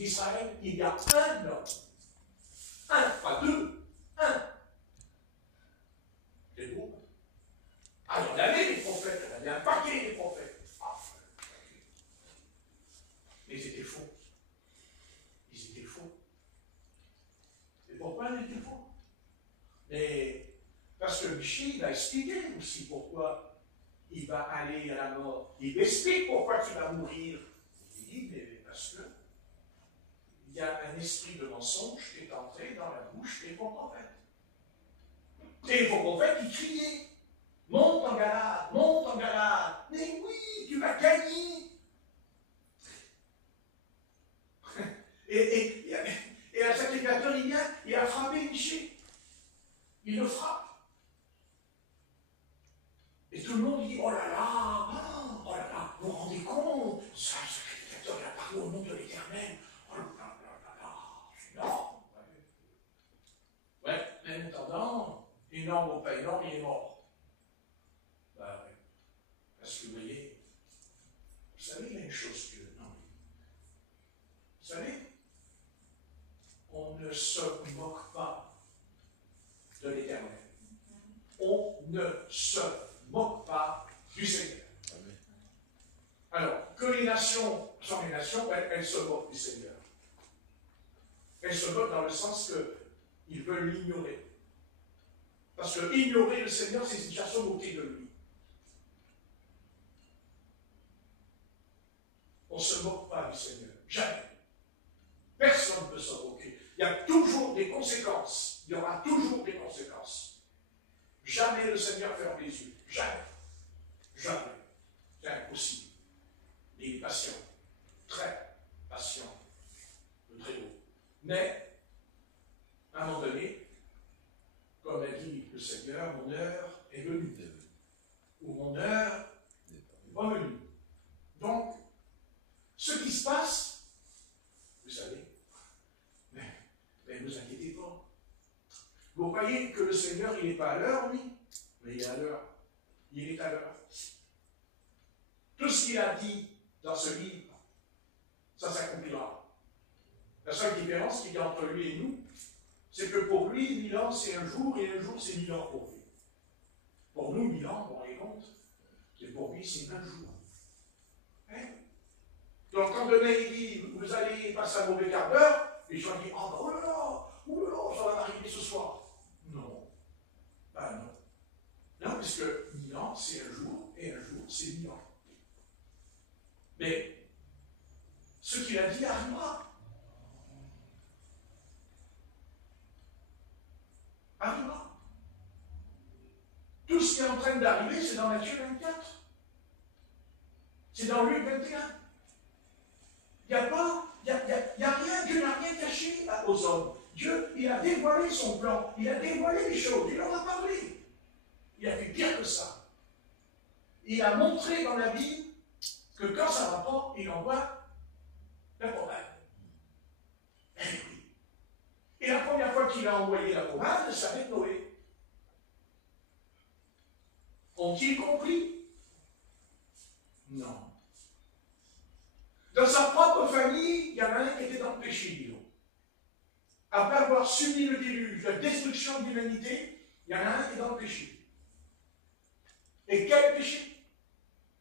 d'Israël, il y a un homme. Un, pas deux, un. C'est beau. Ah, il y en avait des prophètes, il y en avait un paquet des prophètes. Ah. Mais ils étaient faux. Ils étaient faux. Et pourquoi ils étaient faux? Mais parce que Michi, il a expliqué aussi pourquoi il va aller à la mort. Il explique pourquoi il va mourir. Il dit, mais parce que il y a un esprit de mensonge qui est entré dans la bouche des faux prophètes. Et les faux prophètes, ils criaient, monte en Galade, mais oui, tu vas gagner. Et le sacrificateur, il vient, il a frappé Michée. Il le frappe. Et tout le monde dit, oh là là, vous vous rendez compte, ça, le sacrificateur, il a parlé au nom de l'Éternel. Oh là là, c'est énorme. Ouais, mais en attendant, énorme ou pas énorme, il est mort. Bah oui. Parce que vous voyez, vous savez, il y a une chose que, non. Vous savez, on ne se moque pas de l'Éternel. On ne se moque pas du Seigneur. Alors, que les nations sont les nations, elles se moquent du Seigneur. Elles se moquent dans le sens qu'ils veulent l'ignorer. Parce que ignorer le Seigneur, c'est déjà se moquer de lui. On ne se moque pas du Seigneur. Jamais. Personne ne peut se moquer. Il y a toujours des conséquences. Il y aura toujours des conséquences. Jamais le Seigneur ferme les yeux. Jamais. Jamais. C'est impossible. Il est patient. Très patient. Le très haut. Mais, à un moment donné, comme a dit le Seigneur, mon heure est venue. Ou mon heure n'est pas venue. Donc, ce qui se passe, vous savez, mais ne vous inquiétez pas. Vous croyez que le Seigneur, il n'est pas à l'heure, lui? Mais il est à l'heure. Il est à l'heure. Tout ce qu'il a dit dans ce livre, ça s'accomplira. La seule différence qu'il y a entre lui et nous, c'est que pour lui, 1000 ans, c'est un jour, et un jour, c'est 1000 ans pour lui. Pour nous, 1000 ans, vous vous rendez compte? Et pour lui, c'est un jour. Hein? Donc, quand demain, il dit, vous allez passer un mauvais quart d'heure, les gens disent, oh là là, ça va m'arriver ce soir. Non. Ben non. Non, puisque 1000 ans, c'est un jour, et un jour, c'est 1000 ans. Mais, ce qu'il a dit arrivera. Arrivera. Tout ce qui est en train d'arriver, c'est dans Matthieu 24. C'est dans Luc 21. Il n'y a rien, Dieu n'a rien caché aux hommes. Dieu, il a dévoilé son plan, il a dévoilé les choses, il leur a parlé. Il a fait pire que ça. Il a montré dans la Bible que quand ça ne va pas, il envoie la pommade. Eh oui. Et la première fois qu'il a envoyé la pommade, ça va être Noé. Ont-ils compris? Non. Dans sa propre famille, il y en a un qui était dans le péché, disons. Après avoir subi le déluge, la destruction de l'humanité, il y en a un qui est dans le péché. Et quel péché?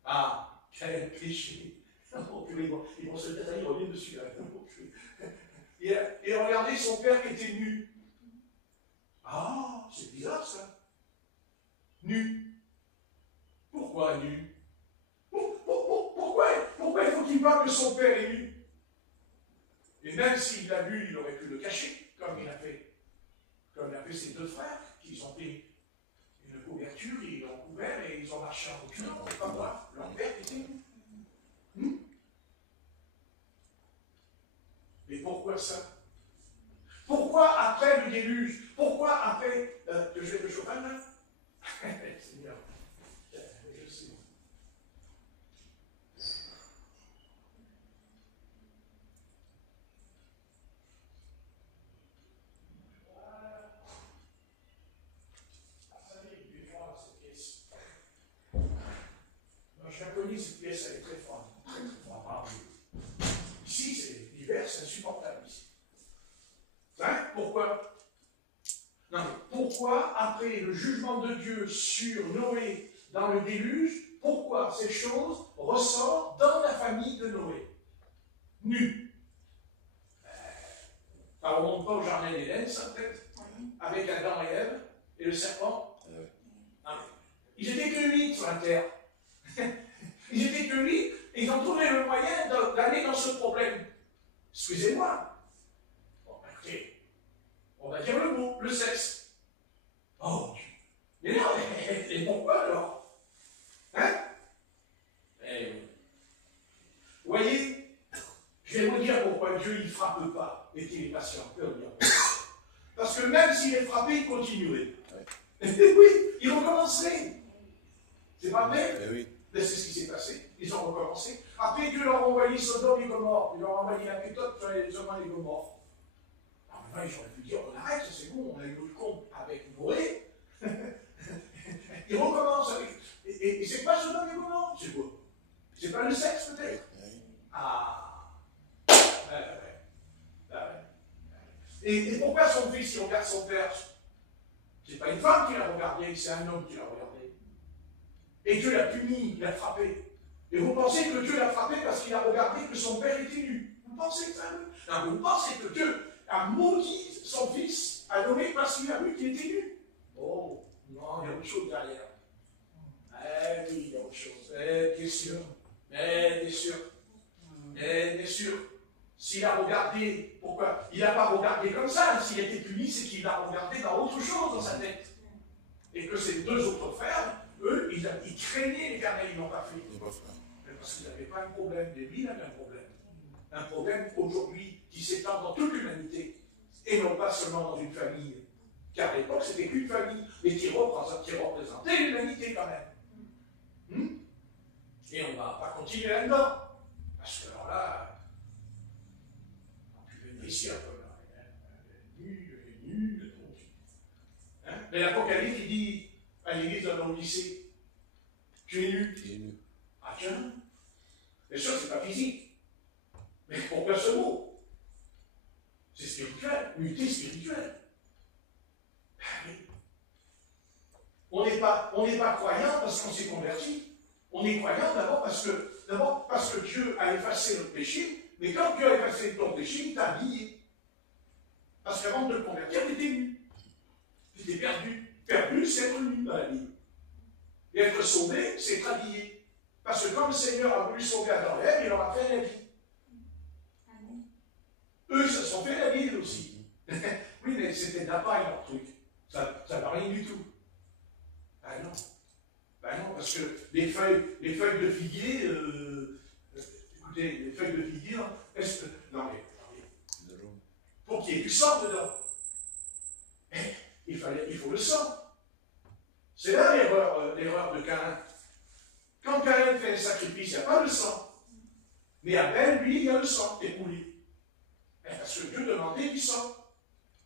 Ah, quel péché! Ils vont se dire, ils reviennent dessus. Et regardez son père qui était nu. Ah, c'est bizarre ça. Nu. Pourquoi nu? Pourquoi il faut qu'il voie que son père est nu? Et même s'il l'a vu, il aurait pu le cacher, comme il a fait ses deux frères, qui ont pris une couverture, ils l'ont couvert et ils ont marché en reculant. Pas moi, leur père était nu. Mais pourquoi ça? Pourquoi après le déluge? Pourquoi après que je vais le chauffage là? Seigneur, je sais. Cette pièce, elle est très froide. Très, très froide. Ici, c'est l'hiver, c'est insupportable. après le jugement de Dieu sur Noé dans le déluge, pourquoi ces choses ressortent dans la famille de Noé. Nu. Ça ne remonte pas au jardin d'Éden, ça peut-être, avec Adam et Ève et le serpent. Ils étaient que 8 sur la terre. Ils étaient que 8 et ils ont trouvé le moyen d'aller dans ce problème. Excusez-moi. Bon, écoutez, on va dire le mot, le sexe. Oh, mais non, et pourquoi alors? Hein? Vous voyez, je vais vous dire pourquoi Dieu ne frappe pas et qu'il est patient. Parce que même s'il est frappé, il continuerait. Oui, il recommencerait. C'est pas vrai? Oui. C'est ce qui s'est passé. Ils ont recommencé. Après, Dieu leur a envoyé Sodome et Gomorrhe. Il leur a envoyé la méthode sur les Sodome et Gomorre. Alors maintenant, ils auraient pu dire, on arrête, c'est bon, on a eu notre compte avec Noé. Ils recommencent avec... Et c'est pas Sodome et Gomorre, c'est quoi? C'est pas le sexe, peut-être? Ah. Et pourquoi son fils, il regarde son père? C'est pas une femme qui l'a regardé, c'est un homme qui l'a regardé. Et Dieu l'a puni, il l'a frappé. Et vous pensez que Dieu l'a frappé parce qu'il a regardé que son père était nu? Vous pensez ça? Non, vous pensez que Dieu a maudit son fils, a nommé parce qu'il a vu qu'il était nu? Oh, non, il y a autre chose derrière. Eh oui, il y a autre chose. Bien sûr. Bien sûr. Bien sûr. S'il a regardé, pourquoi? Il n'a pas regardé comme ça. S'il a été puni, c'est qu'il a regardé dans autre chose dans sa tête. Et que ces deux autres frères, eux, ils craignaient l'Éternel, ils n'ont pas fait. Mais parce qu'ils n'avaient pas un problème. Mais lui, il avait un problème. Un problème aujourd'hui qui s'étend dans toute l'humanité. Et non pas seulement dans une famille. Car à l'époque, c'était qu'une famille, mais qui représentait l'humanité quand même. Et on ne va pas continuer là-dedans. Parce que alors là, ici un peu là, nu, hein? Mais l'Apocalypse, il dit à l'église de l'Odyssée, tu es nu. Ah tiens, bien sûr, c'est pas physique. Mais pourquoi ce mot? C'est spirituel, nudité spirituelle. On n'est pas croyant parce qu'on s'est converti. On est croyant d'abord parce que Dieu a effacé notre péché. Mais quand Dieu a effacé ton péché, il t'a habillé. Parce qu'avant de te convertir, tu étais nu. Tu étais perdu. Perdu, c'est être nu dans la Bible. Et être sauvé, c'est être habillé. Parce que quand le Seigneur a voulu sauver Adam et Ève, il leur a fait la vie. Eux, ils se sont fait la vie aussi. Oui, mais c'était d'apaille leur truc. Ça ne va rien du tout. Ben non. Ben non, parce que les feuilles de figuier, écoutez, les feuilles de figuier, non mais, pour qu'il y ait du sang dedans, il faut le sang. C'est là l'erreur de Caïn. Quand Caïn fait un sacrifice, il n'y a pas de sang. Mais Abel, lui, il y a le sang écoulé. Parce que Dieu demandait du sang.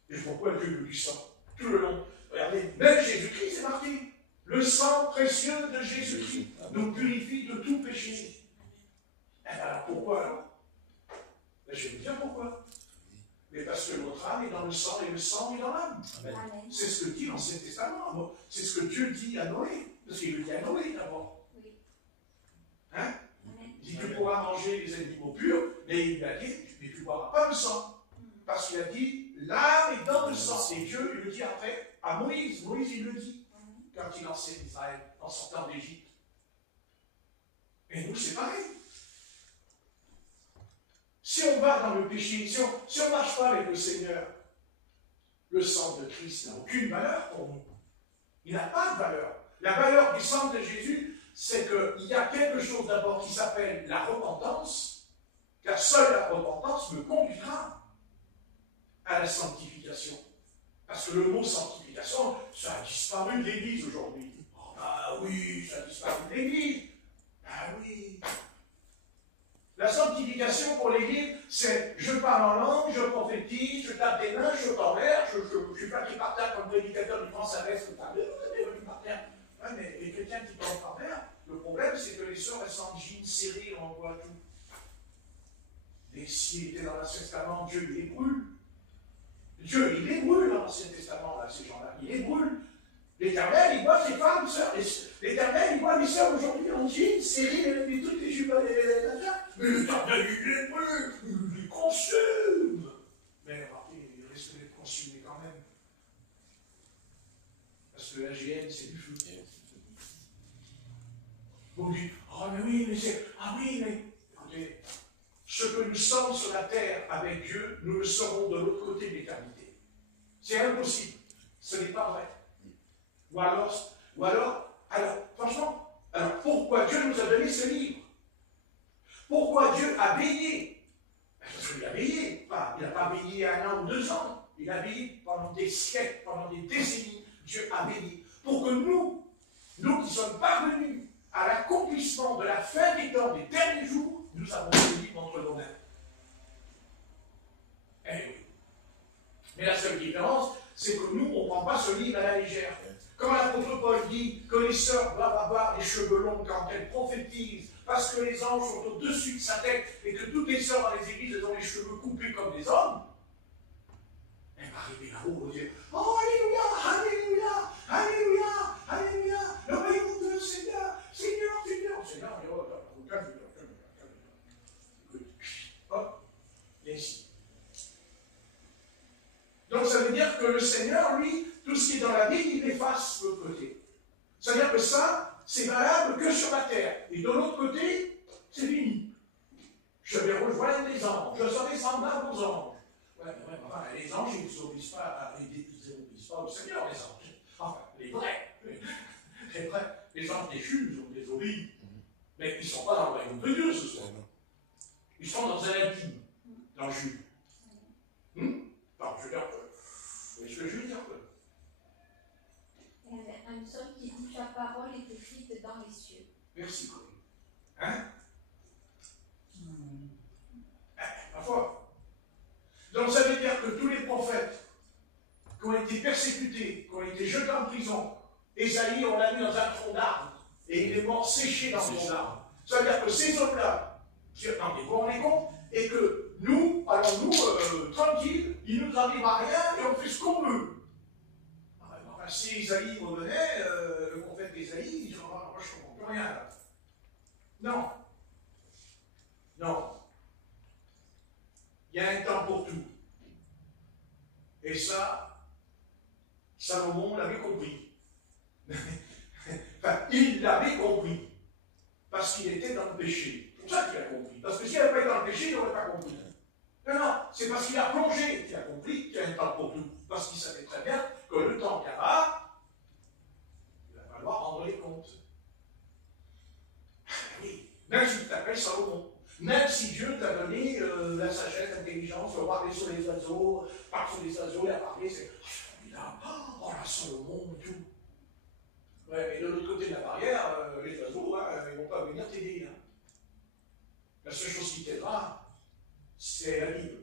Et pourquoi Dieu veut du sang? Tout le long. Regardez, même Jésus-Christ, c'est marqué. Le sang précieux de Jésus-Christ nous purifie de tout péché. Alors pourquoi alors? Ben, je vais vous dire pourquoi. Mais parce que notre âme est dans le sang et le sang est dans l'âme. C'est ce que dit l'Ancien Testament. C'est ce que Dieu dit à Noé. Parce qu'il le dit à Noé d'abord. Hein? Il dit que tu pourras manger les animaux purs, mais il a dit, mais tu ne boiras pas le sang. Parce qu'il a dit, l'âme est dans le sang. Et Dieu, il le dit après à Moïse. Moïse, il le dit quand il enseigne Israël en sortant d'Égypte. Et nous, c'est pareil. Si on va dans le péché, si on ne marche pas avec le Seigneur, le sang de Christ n'a aucune valeur pour nous. Il n'a pas de valeur. La valeur du sang de Jésus, c'est qu'il y a quelque chose d'abord qui s'appelle la repentance, car seule la repentance me conduira à la sanctification. Parce que le mot sanctification, ça a disparu de l'Église aujourd'hui. Ah oui, ça a disparu de l'Église. Ah oui. La sanctification pour l'Église, c'est je parle en langue, je prophétise, je tape des mains, je t'envers, je suis pas qui par terre comme prédicateur du grand Savès, tout à l'heure, par terre. Ouais, mais les chrétiens qui parlent par terre, le problème c'est que les sœurs elles sont en jeans serrés, on voit tout. Mais s'il était dans l'Ancien Testament, Dieu il les brûle. Dieu il les brûle dans l'Ancien Testament, là, ces gens-là, il les brûle. L'Éternel, il voit ses femmes, sœurs. L'Éternel, il voit mes sœurs aujourd'hui en jeans, serrées, les trucs, les jupes, mais l'Éternel, il les consume. Mais remarquez, il risque d'être consumé quand même. Parce que l'AGN, c'est du feu. Vous me dites, oh mais oui, mais c'est. Ah oui, mais. Écoutez, ce que nous sommes sur la terre avec Dieu, nous le serons de l'autre côté de l'éternité. C'est impossible. Ce n'est pas vrai. Ou alors, franchement, alors pourquoi Dieu nous a donné ce livre? Pourquoi Dieu a veillé? Parce qu'il a veillé. Il n'a pas veillé 1 an ou 2 ans. Il a veillé pendant des siècles, pendant des décennies. Dieu a veillé. Pour que nous qui sommes parvenus à l'accomplissement de la fin des temps, des derniers jours, nous avons ce livre entre nos mains. Eh oui. Mais la seule différence, c'est que nous, on ne prend pas ce livre à la légère. Quand l'apôtre Paul dit que les sœurs doivent avoir des cheveux longs quand elles prophétisent, parce que les anges sont au-dessus de sa tête, et que toutes les sœurs dans les églises, elles ont les cheveux coupés comme des hommes, elles vont arriver là-haut et dire, oh, alléluia, alléluia, alléluia, alléluia, le royaume de Seigneur, Seigneur, Seigneur, Seigneur, hop, et ainsi. Donc ça veut dire que le Seigneur, lui, tout ce qui est dans la vie, il efface de l'autre côté. C'est-à-dire que ça, c'est valable que sur la terre. Et de l'autre côté, c'est fini. Je vais rejoindre les anges. Je serai semblable aux anges. Enfin, les anges, ils n'obéissent pas, au Seigneur, les anges. Enfin, les vrais. Les vrais. Les anges déchus, ils ont des obéis. Mais ils ne sont pas dans le royaume de Dieu, ce soir. Ils sont dans un intime, dans le Jude. Enfin, je veux dire que. Est-ce que je veux dire que. Un psaume qui dit ta parole est écrite dans les cieux. Merci, Corinne. Hein? Ma foi. Donc ça veut dire que tous les prophètes qui ont été persécutés, qui ont été jetés en prison, Ésaïe, on l'a mis dans un tronc d'arbre, et il est mort séché dans le tronc d'arbre. Ça veut dire que ces hommes-là, non, mais vous vous rendez compte, et que nous, alors nous, tranquilles, il ne nous arrivera rien et on fait ce qu'on veut. Si Isaïe revenait, le prophète d'Isaïe, il dirait, moi je ne comprends plus rien là. Non. Non. Il y a un temps pour tout. Et ça, Salomon l'avait compris. Enfin, il l'avait compris. Parce qu'il était dans le péché. C'est pour ça qu'il a compris. Parce que s'il n'avait pas été dans le péché, il n'aurait pas compris. Non, non, c'est parce qu'il a plongé qu'il a compris qu'il y a un temps pour tout. Parce qu'il savait très bien que le temps viendra, il va falloir rendre les comptes. Oui, même si tu t'appelles Salomon, même si Dieu t'a donné la sagesse, l'intelligence, le parler sur les oiseaux, parler sur les oiseaux, la parler, c'est formidable. Oh là, Salomon et tout. Ouais, mais de l'autre côté de la barrière, les oiseaux, ils ne vont pas venir t'aider. Hein. La seule chose qui t'aidera, c'est la Bible.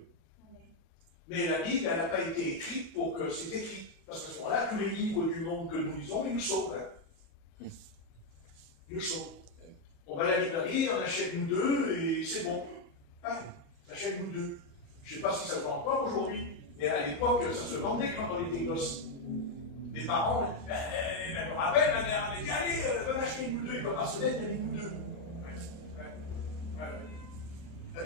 Mais la Bible, elle n'a pas été écrite pour que c'est écrit. Parce qu'à ce moment-là, tous les livres du monde que nous lisons, ils nous sauvent. Hein. Ils nous sauvent. On va à la librairie, on achète nous deux, et c'est bon. Hein, on achète nous deux. Je ne sais pas si ça se vend encore aujourd'hui, mais à l'époque, ça se vendait quand on était gosses. Mes parents, je me rappelle, ma mère m'a dit, allez, va m'acheter nous deux, il va pas se mettre, il y a nous deux.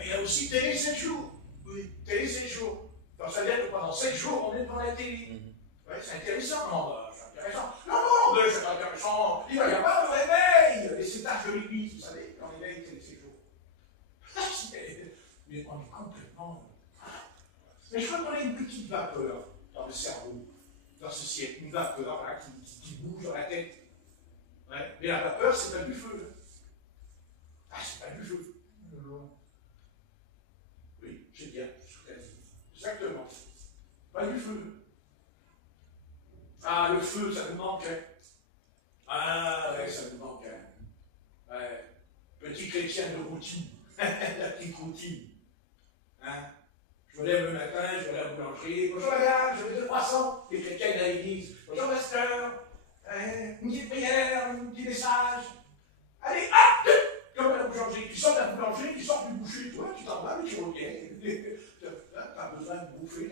Il y a aussi télé 7 jours. Oui, télé 7 jours. Donc ça veut dire que pendant 7 jours, on est devant la télé. Ouais, c'est intéressant. Non, c'est intéressant. Non, mais c'est intéressant. Il va y avoir le réveil. Les sétages de l'église, vous savez, quand l'éveil télé 7 jours. Mais on est complètement. Mais je crois qu'on a une petite vapeur dans le cerveau, dans ce siècle. Une vapeur là, qui bouge dans la tête. Ouais. Mais la vapeur, c'est pas du feu. Ah, c'est pas du feu. Oui, j'ai bien ce qu'elle dit. Exactement. Pas du feu. Ah, le feu, ça nous manquait. Ah, ouais, ça nous manquait. Ouais. Petit chrétien de routine. La petite routine. Hein? Je me lève le matin, je vais à la boulangerie. Bonjour madame, je vais de croissants. Les chrétiens de l'église. Bonjour pasteur. Une petite prière, un petit message. Allez, hop! Comme à la boulangerie. Tu sors de la boulangerie, tu sors du boucher, toi, tu t'en vas, mais tu reviens. Tu as besoin de bouffer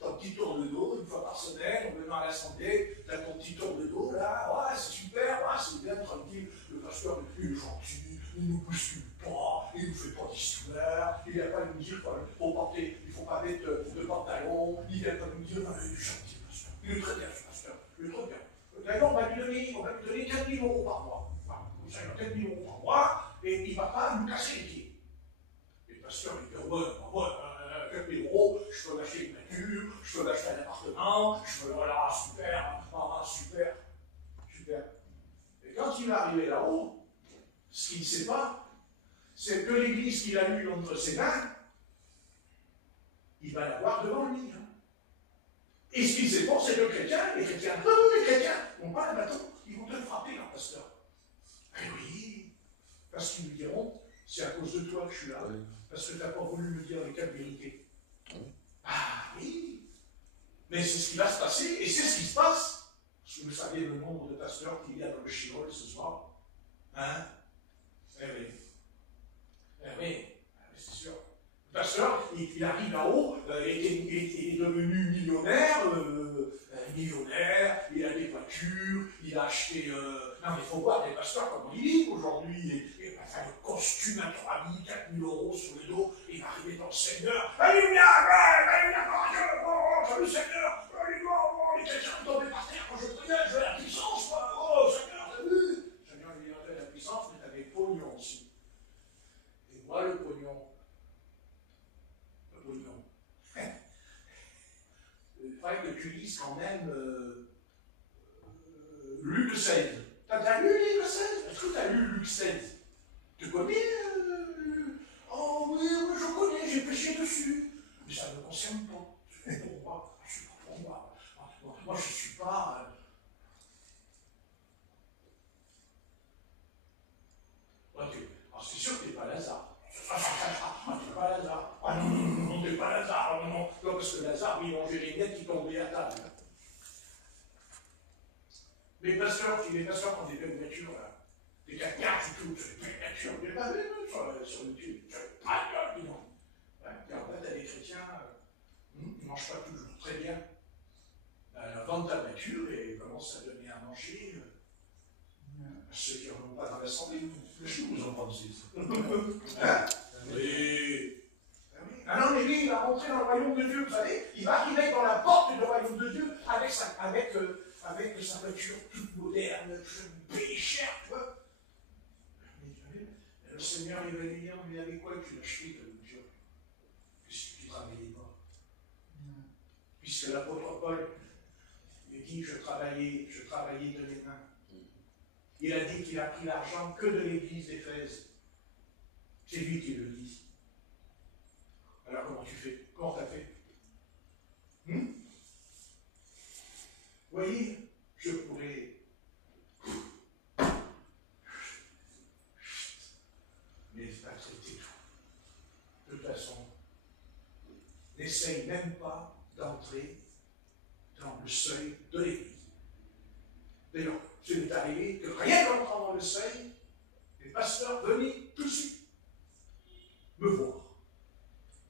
ton petit petit tour de dos, une fois par semaine, on venant à l'assemblée, tu as ton petit tour de dos, là, ouais, c'est super, ouais, c'est bien, tranquille, le pasteur, il est gentil, il ne nous bouscule pas, il ne nous fait pas d'histoire, il ne vient pas nous dire il ne faut pas mettre de pantalon, il ne vient pas nous dire, non, il est gentil, le pasteur, il est très bien, ce pasteur, il est très bien. D'ailleurs, on va lui donner 4 000 € par mois. Enfin, vous savez, 4 000 € par mois, et il ne va pas nous casser les pieds. Et le pasteur, il dit, ouais, 4 000 €, je peux m'acheter une voiture, je peux m'acheter un appartement, je peux, voilà, super, super, super. Et quand il va arriver là-haut, ce qu'il ne sait pas, c'est que l'église qu'il a eue entre ses mains, il va l'avoir devant lui. Hein. Et ce qu'il sait pas, c'est que les chrétiens n'ont pas le bâton, ils vont te le frapper, leur pasteur. Eh oui, parce qu'ils lui diront, c'est à cause de toi que je suis là, parce que tu n'as pas voulu me dire les 4 vérités. Ah oui, mais c'est ce qui va se passer, et c'est ce qui se passe. Parce que vous savez le nombre de pasteurs qu'il y a dans le Sheol ce soir. Hein? Eh oui. Eh oui, c'est sûr. Le pasteur, il arrive là-haut, il est devenu millionnaire, il a des voitures, il a acheté... Non, mais il faut voir des pasteurs comme ils vivent aujourd'hui. Il va faire le costume à 3 000, 4 000 € sur le dos, il va arriver dans le Seigneur. Alléluia, salut Seigneur, alléluia, les chrétiens tombaient par terre quand je priais, je veux la puissance, moi. Oh Seigneur, t'as vu? Seigneur, il a donné la puissance, mais t'avais le pognon aussi. Et moi, le pognon. Il faudrait que tu lises quand même Luc 16. T'as lu Luc 16? Est-ce que tu as lu Luc 16? Tu connais Oh oui, oui, je connais, j'ai péché dessus. Mais ça ne me concerne pas. C'est pour moi. C'est pour moi. Moi, je ne suis pas... Alors, c'est sûr que tu n'es pas Lazare. Tu n'es pas Lazare. Ah non, tu n'es pas Lazare. Non, parce que Lazare, il mangeait les miettes qui tombaient à table. Les pasteurs qui ont des belles voitures, là, des 4x4 et tout, des belles voitures, vous n'avez pas vu sur YouTube. Ah, non. Et en fait, les chrétiens, ils ne mangent pas toujours très bien. Vendent ta voiture et commencent à donner à manger à ceux qui n'en ont pas dans l'assemblée. Qu'est-ce que vous en pensez, ça? Oui. Ah non, mais lui, il va rentrer dans le royaume de Dieu, vous savez, il va arriver dans la porte du royaume de Dieu avec sa voiture toute moderne, payée cher, tu vois. Le Seigneur, il va lui dire, mais avec quoi tu l'as acheté, ta voiture? Puisque tu ne travaillais pas. Puisque l'apôtre Paul, il dit, je travaillais de mes mains. Il a dit qu'il a pris l'argent que de l'église d'Éphèse. C'est lui qui le dit. Alors comment tu fais? Comment tu as fait? Vous voyez, je pourrais... Mais pas traiter tout. De toute façon, n'essaye même pas d'entrer dans le seuil de l'église. D'ailleurs, ce n'est arrivé que rien qu'en entrant dans le seuil, les pasteurs venaient tout de suite me voir.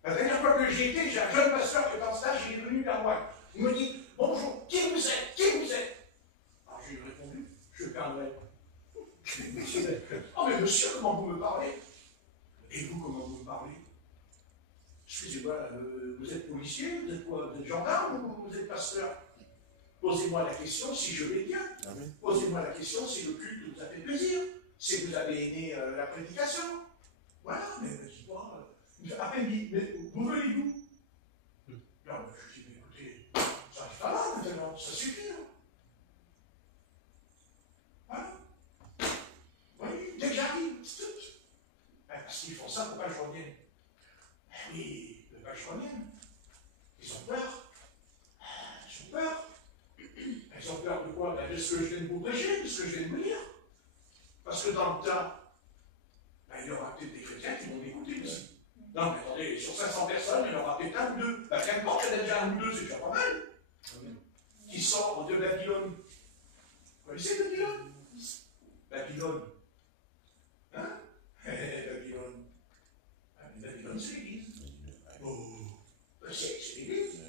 La dernière fois que j'y étais, j'ai un jeune pasteur qui est en stage, il est venu vers moi. Il me dit, bonjour, qui vous êtes? Qui vous êtes? Alors je lui ai répondu, je suis Père Noël. Oh mais monsieur, comment vous me parlez? Et vous, comment vous me parlez? Excusez-moi, vous êtes policier? Vous êtes quoi? Vous êtes gendarme ou vous êtes pasteur? Posez-moi la question si je vais bien. Posez-moi la question si le culte vous a fait plaisir. Si vous avez aimé la prédication. Voilà, mais ne dis pas... Après, il dit, mais vous venez d'où? Non, je dis, mais écoutez, ça arrive pas là maintenant, ça suffit. Hein. Voilà. Vous voyez, dès que j'arrive, c'est tout. Parce qu'ils font ça pour pas que je revienne. Oui, pour pas que je revienne. Ils ont peur. Ils ont peur. Ils ont peur de quoi? De ce que je viens de vous prêcher, de ce que je viens de vous dire. Parce que dans le tas, il y aura peut-être des chrétiens qui vont m'écouter aussi. Non, mais attendez, sur 500 personnes, il y en aura peut-être un ou deux. Qu'importe, il y en a déjà un ou deux, c'est déjà pas mal. Qui sort de Babylone. Vous connaissez Babylone? Babylone. Hein? Babylone. Babylone, c'est l'église. Oh, c'est l'église.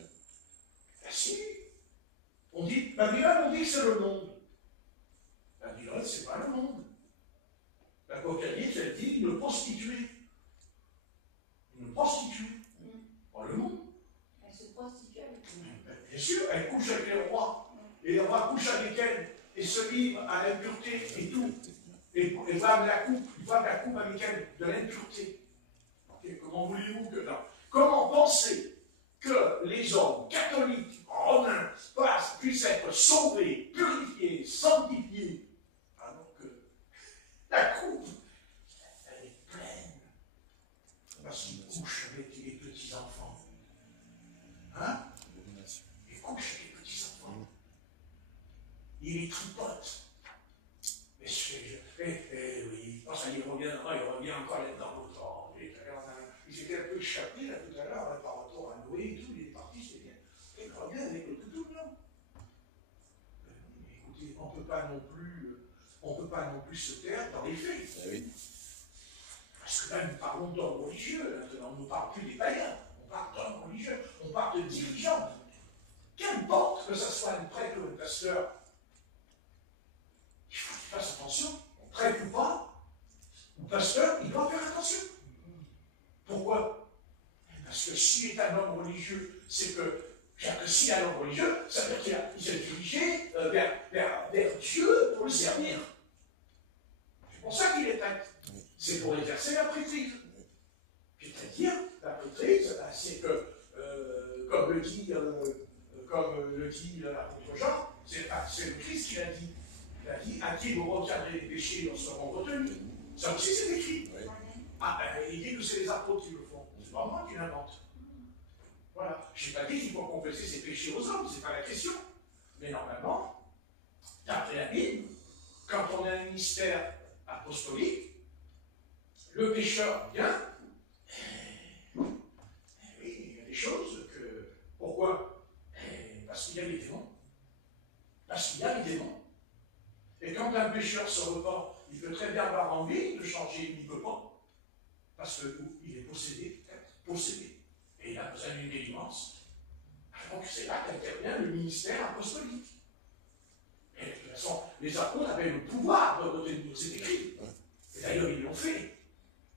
prostituée. Une prostituée. Pas le mot. Elle se prostitue avec lui. Bien sûr, elle couche avec les rois. Et les rois couchent avec elle. Et se livrent à l'impureté et tout. Et boivent la coupe avec elle, de l'impureté. Comment voulez-vous que... Non. Comment penser que les hommes catholiques, romains, puissent être sauvés, purifiés, sanctifiés, alors que la coupe, elle est pleine, parce qu'ils couchent avec les petits-enfants. Hein? Ils couchent avec les petits-enfants. Ils les tripotent. Oui, ça y reviendra, il revient encore là-dedans. Il s'était un peu échappé là tout à l'heure par rapport à Noé et tout, il est parti, c'est bien. Et il revient avec le couteau, non? Écoutez, on ne peut pas non plus se taire dans les faits. Oui. Parce que là, nous parlons d'hommes religieux, on ne nous parle plus des païens, on parle d'hommes religieux, on parle de dirigeants. Qu'importe que ce soit un prêtre ou un pasteur, il faut qu'il fasse attention. On prêtre ou pas, ou pasteur, il doit faire attention. Pourquoi? Parce que s'il est un homme religieux, c'est que s'il est un homme religieux, ça veut dire qu'il s'est dirigé vers Dieu pour le servir. C'est pour ça qu'il est prêtre. C'est pour exercer la prêtrise. C'est-à-dire, la prêtrise, c'est que, comme le dit l'apôtre Jean, c'est le Christ qui l'a dit. Il a dit, à qui vous retiendrez les péchés, ils seront retenus. Ça aussi, c'est écrit. Oui. Il dit que c'est les apôtres qui le font. C'est pas moi qui l'invente. Voilà. Je n'ai pas dit qu'il faut confesser ses péchés aux hommes, c'est pas la question. Mais normalement, d'après la Bible, quand on a un ministère apostolique, le pécheur vient. Oui, il y a des choses que. Pourquoi? Parce qu'il y a les démons. Parce qu'il y a les démons. Et quand un pécheur se repent, il peut très bien avoir envie de changer, il ne peut pas. Parce qu'il est possédé, possédé. Et il a besoin d'une délivrance. Donc c'est là qu'intervient le ministère apostolique. Et de toute façon, les apôtres avaient le pouvoir de retenir, c'est écrit. Et d'ailleurs, ils l'ont fait.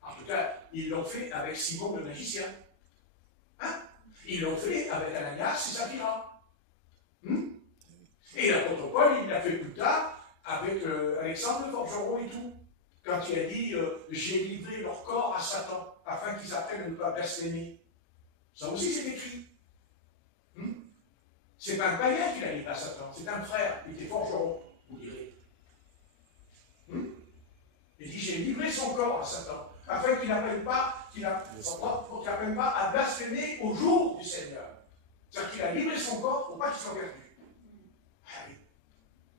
En tout cas, ils l'ont fait avec Simon le magicien. Hein? Ils l'ont fait avec Ananias et Saphira. Et l'apôtre Paul, il l'a fait plus tard avec Alexandre le forgeron et tout. Quand il a dit j'ai livré leur corps à Satan, afin qu'ils apprennent à ne pas blasphémer. Ça aussi, c'est écrit. C'est pas un païen qui l'a livré à Satan, c'est un frère, il était forgeron, vous direz. Il dit j'ai livré son corps à Satan, afin qu'il n'apprenne pas, à blasphémer au jour du Seigneur. C'est-à-dire qu'il a livré son corps pour pas qu'il soit perdu. Ah oui.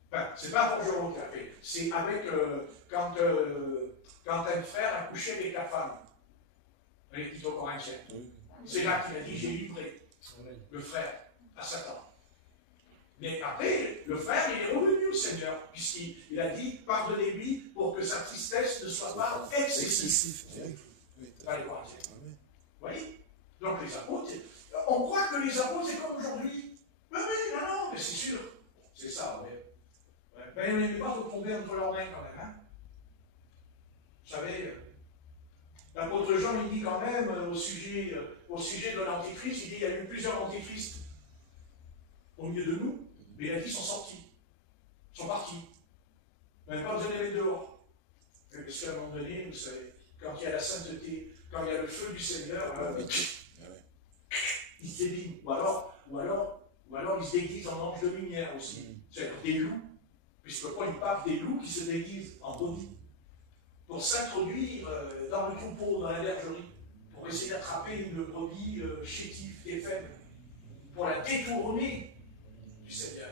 Ben, c'est pas forgeron qui l'a fait, c'est avec quand un frère a couché avec la femme, les Épîtres Corinthiens. C'est là qu'il a dit j'ai livré le frère à Satan. Mais après, le frère, il est revenu au Seigneur, puisqu'il a dit pardonnez-lui pour que sa tristesse ne soit pas excessive. Dans les Corinthiens. Vous voyez? Donc les apôtres, on croit que les apôtres, c'est comme aujourd'hui. Mais oui, non, mais c'est sûr. C'est ça, oui. Mais on n'aimait pas tomber entre leurs mains quand même. Hein? Vous savez, l'apôtre Jean, il dit quand même au sujet de l'antéchrist, il dit il y a eu plusieurs antéchrists au milieu de nous, mais il a dit ils sont sortis, ils sont partis. On n'a pas besoin d'aller dehors. Parce qu'à un moment donné, vous savez, quand il y a la sainteté, quand il y a le feu du Seigneur, il se dédie. Ou alors il se déguise en ange de lumière aussi. C'est-à-dire des loups, puisque Paul il parle des loups qui se déguisent en brebis pour s'introduire dans le troupeau, dans la bergerie, pour essayer d'attraper une brebis chétive et faible, pour la détourner du Seigneur.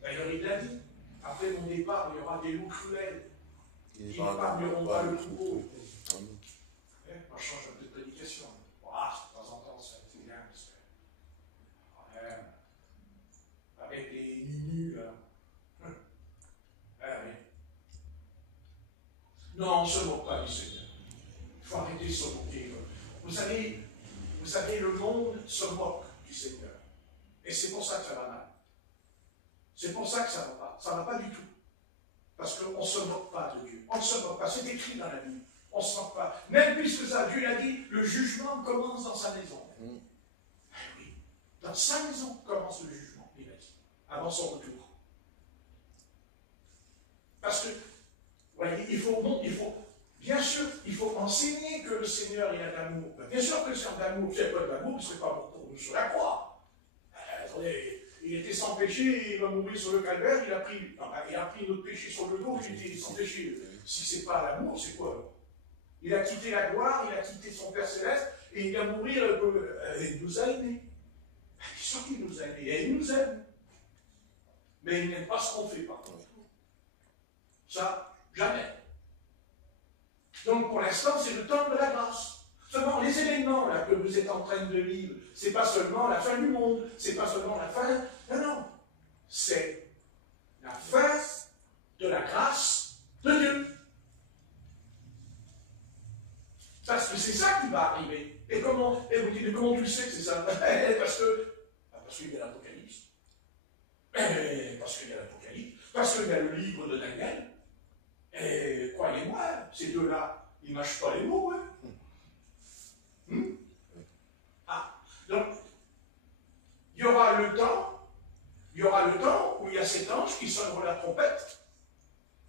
D'ailleurs, il l'a dit, après mon départ, il y aura des loups cruels qui n'épargneront pas le troupeau. Moi, je change un peu de prédication. De temps en temps, c'est bien, parce que avec les nus, là. Non, on ne se moque pas du Seigneur. Il faut arrêter de se moquer. Vous savez, le monde se moque du Seigneur. Et c'est pour ça que ça va mal. C'est pour ça que ça ne va pas. Ça ne va pas du tout. Parce qu'on ne se moque pas de Dieu. On ne se moque pas. C'est écrit dans la Bible. On ne se moque pas. Même puisque ça, Dieu l'a dit, le jugement commence dans sa maison. Ah oui, dans sa maison commence le jugement, il a dit, avant son retour. Parce que, voyez, bien sûr, il faut enseigner que le Seigneur, il a de l'amour. Bien sûr que c'est un amour, s'il n'y a pas d'amour, il ne serait pas mort pour nous sur la croix. Attendez, il était sans péché, il va mourir sur le calvaire, il a pris notre péché sur le dos, il était sans péché. Si ce n'est pas l'amour, c'est quoi? Il a quitté la gloire, il a quitté son Père Céleste, et il va mourir, il nous a aimés. Bien sûr qu'il nous a aimés, et il nous aime. Mais il n'aime pas ce qu'on fait, par contre. Ça, jamais. Donc, pour l'instant, c'est le temps de la grâce. Seulement, les événements là, que vous êtes en train de vivre, ce n'est pas seulement la fin du monde, ce n'est pas seulement la fin... Non, non. C'est la fin de la grâce de Dieu. Parce que c'est ça qui va arriver. Et vous dites, mais comment tu le sais que c'est ça? Parce qu'il y a l'Apocalypse. Parce qu'il y a l'Apocalypse. Parce qu'il y a le livre de Daniel. Et croyez-moi, ces deux-là, ils ne mâchent pas les mots. Hein. Donc, il y aura le temps où il y a cet ange qui sonneront la trompette.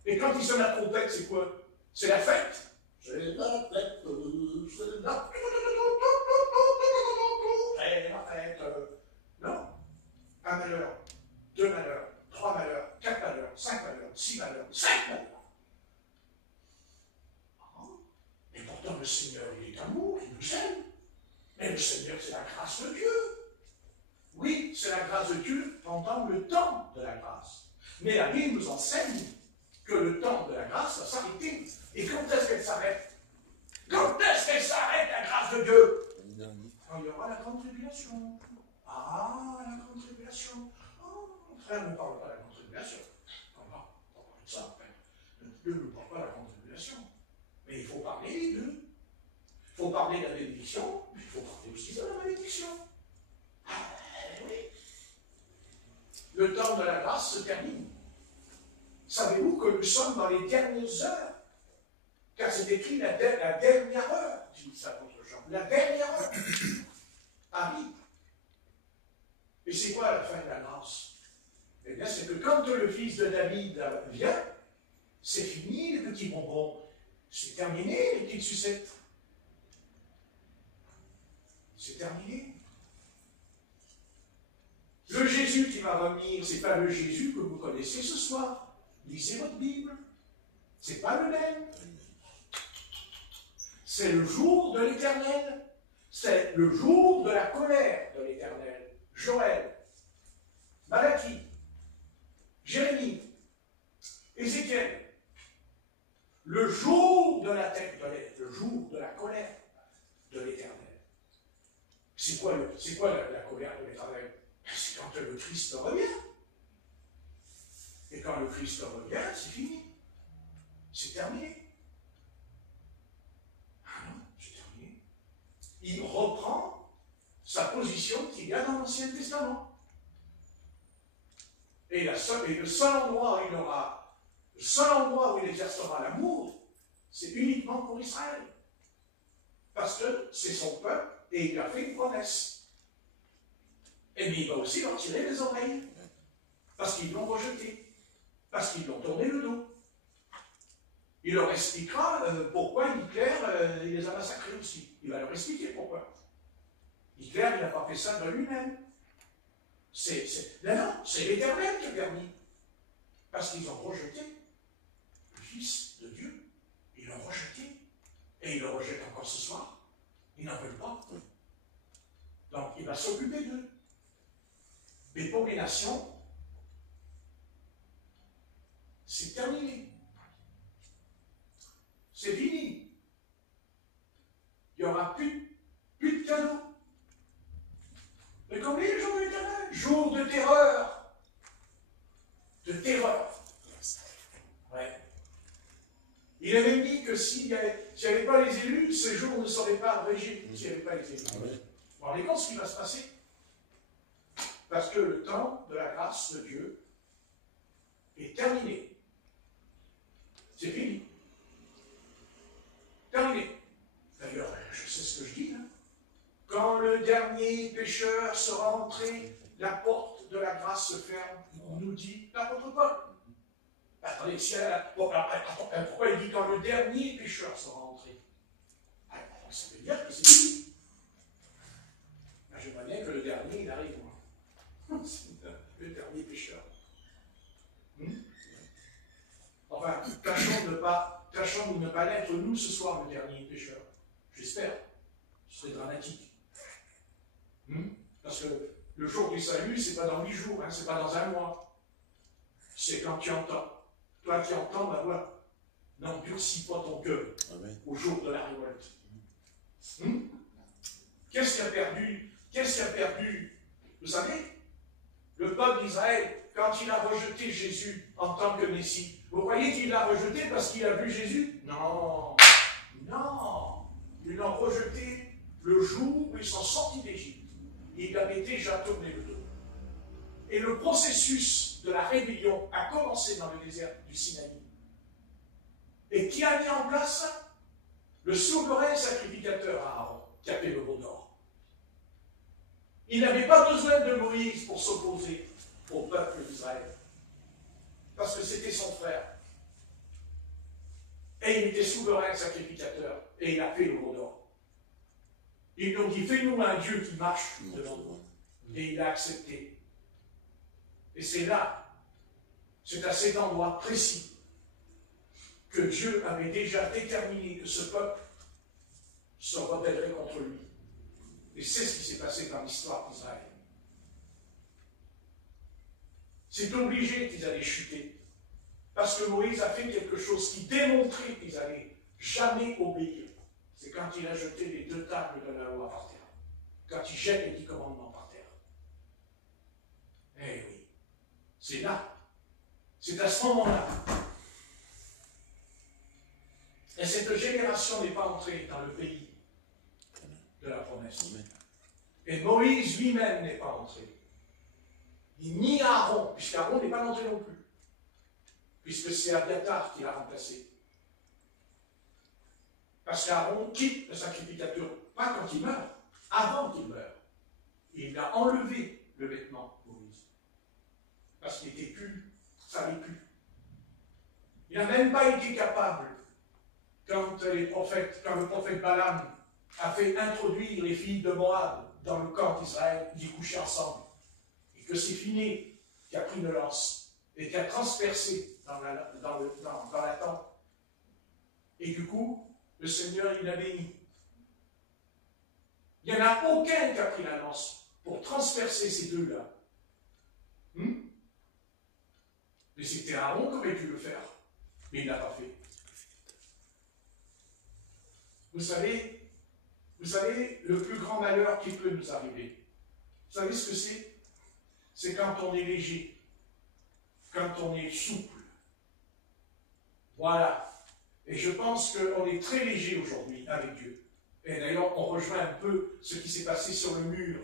Et quand il sonne la trompette, c'est quoi? C'est la fête. C'est la fête. C'est la fête. Non. Un malheur, deux malheurs, trois malheurs, quatre malheurs, cinq malheurs, six malheurs, cinq malheurs. Et pourtant, le Seigneur, il est amour, il nous aime. Mais le Seigneur, c'est la grâce de Dieu. Oui, c'est la grâce de Dieu pendant le temps de la grâce. Mais la Bible nous enseigne que le temps de la grâce va s'arrêter. Et quand est-ce qu'elle s'arrête? Quand est-ce qu'elle s'arrête, la grâce de Dieu? Quand il y aura la grande tribulation. Ah, la grande tribulation. Oh, mon frère ne parle pas de la grande tribulation. On va parler de ça. Dieu ne parle pas de la grande tribulation. Mais il faut parler des deux. Il faut parler de la bénédiction, mais il faut parler aussi de la malédiction. Ah, oui. Le temps de la grâce se termine. Savez-vous que nous sommes dans les dernières heures? Car c'est écrit la dernière heure, dit ça contre Jean. La dernière heure arrive. Et c'est quoi la fin de la grâce? Eh bien, c'est que quand le fils de David vient, c'est fini les petits bonbons. C'est terminé les petites sucettes. C'est terminé. Le Jésus qui va revenir, ce n'est pas le Jésus que vous connaissez ce soir. Lisez votre Bible. Ce n'est pas le même. C'est le jour de l'Éternel. C'est le jour de la colère de l'Éternel. Joël, Malachie, Jérémie, Ézéchiel. Le jour de la tête de l'Éternel, le jour de la colère de l'Éternel. C'est quoi la colère de l'Éternel? C'est quand le Christ revient. Et quand le Christ revient, c'est fini. C'est terminé. Ah non, c'est terminé. Il reprend sa position qu'il y a dans l'Ancien Testament. Et le seul endroit où il exercera l'amour, c'est uniquement pour Israël. Parce que c'est son peuple et il a fait une promesse. Et mais il va aussi leur tirer les oreilles. Parce qu'ils l'ont rejeté. Parce qu'ils l'ont tourné le dos. Il leur expliquera pourquoi Hitler il les a massacrés aussi. Il va leur expliquer pourquoi. Hitler, il n'a pas fait ça de lui-même. Non, c'est l'Éternel qui a permis. Parce qu'ils ont rejeté le Fils de Dieu. Ils l'ont rejeté. Et ils le rejettent encore ce soir. Ils n'en veulent pas. Donc, il va s'occuper d'eux. Mais pour les nations, c'est terminé. C'est fini. Il n'y aura plus de cadeaux. Mais combien de jours de l'Éternel? Jour de terreur. De terreur. Ouais. Il a même dit que s'il n'y avait pas les élus, ce jour ne serait pas abrégé. S'il n'y avait pas les élus. Vous vous rendez compte ce qui va se passer? Parce que le temps de la grâce de Dieu est terminé. C'est fini. dernier pécheur sera entré, la porte de la grâce se ferme, nous dit l'apôtre Paul. Attendez, pourquoi il dit quand le dernier pécheur sera entré? Ça veut dire que c'est fini. J'aimerais bien que le dernier, il arrive, moi. Le dernier pécheur. Enfin, tâchons de ne pas l'être, nous, ce soir, le dernier pécheur. J'espère. Ce serait dramatique. Parce que le jour du salut, c'est pas dans 8 jours, hein, c'est pas dans 1 mois. C'est quand tu entends. Toi qui entends, ma voix, n'endurcis pas ton cœur au jour de la révolte. Qu'est-ce qui a perdu? Qu'est-ce qui a perdu? Vous savez, le peuple d'Israël, quand il a rejeté Jésus en tant que Messie, vous croyez qu'il l'a rejeté parce qu'il a vu Jésus? Non, non. Ils l'ont rejeté le jour où ils sont sortis d'Égypte. Il avait déjà tourné le dos. Et le processus de la rébellion a commencé dans le désert du Sinaï. Et qui a mis en place ça? Le souverain sacrificateur Aaron, qui a fait le veau d'or. Il n'avait pas besoin de Moïse pour s'opposer au peuple d'Israël. Parce que c'était son frère. Et il était souverain sacrificateur. Et il a fait le veau d'or. Ils lui ont dit, fais-nous un Dieu qui marche devant nous. Et il a accepté. Et c'est là, c'est à cet endroit précis, que Dieu avait déjà déterminé que ce peuple se rebellerait contre lui. Et c'est ce qui s'est passé dans l'histoire d'Israël. C'est obligé qu'ils allaient chuter. Parce que Moïse a fait quelque chose qui démontrait qu'ils n'allaient jamais obéir. C'est quand il a jeté les 2 tables de la loi par terre. Quand il jette les 10 commandements par terre. Eh oui. C'est là. C'est à ce moment-là. Et cette génération n'est pas entrée dans le pays de la promesse. Et Moïse lui-même n'est pas entré. Ni Aaron, puisqu'Aaron n'est pas entré non plus. Puisque c'est Abiathar qui l'a remplacé. Parce qu'Aaron quitte le sacrificateur, pas quand il meurt, avant qu'il meure. Il a enlevé le vêtement, Moïse. Parce qu'il n'était plus, ça n'allait plus. Il n'a même pas été capable, quand le prophète Balaam a fait introduire les filles de Moab dans le camp d'Israël, d'y coucher ensemble, et que c'est Phiné qui a pris une lance et qui a transpercé dans la tente. Et du coup, le Seigneur, il a béni. Il n'y en a aucun qui a pris la lance pour transpercer ces deux-là. Mais c'était Aaron qui aurait dû le faire. Mais il ne l'a pas fait. Vous savez, le plus grand malheur qui peut nous arriver, vous savez ce que c'est? C'est quand on est léger, quand on est souple. Voilà. Et je pense qu'on est très léger aujourd'hui avec Dieu. Et d'ailleurs, on rejoint un peu ce qui s'est passé sur le mur,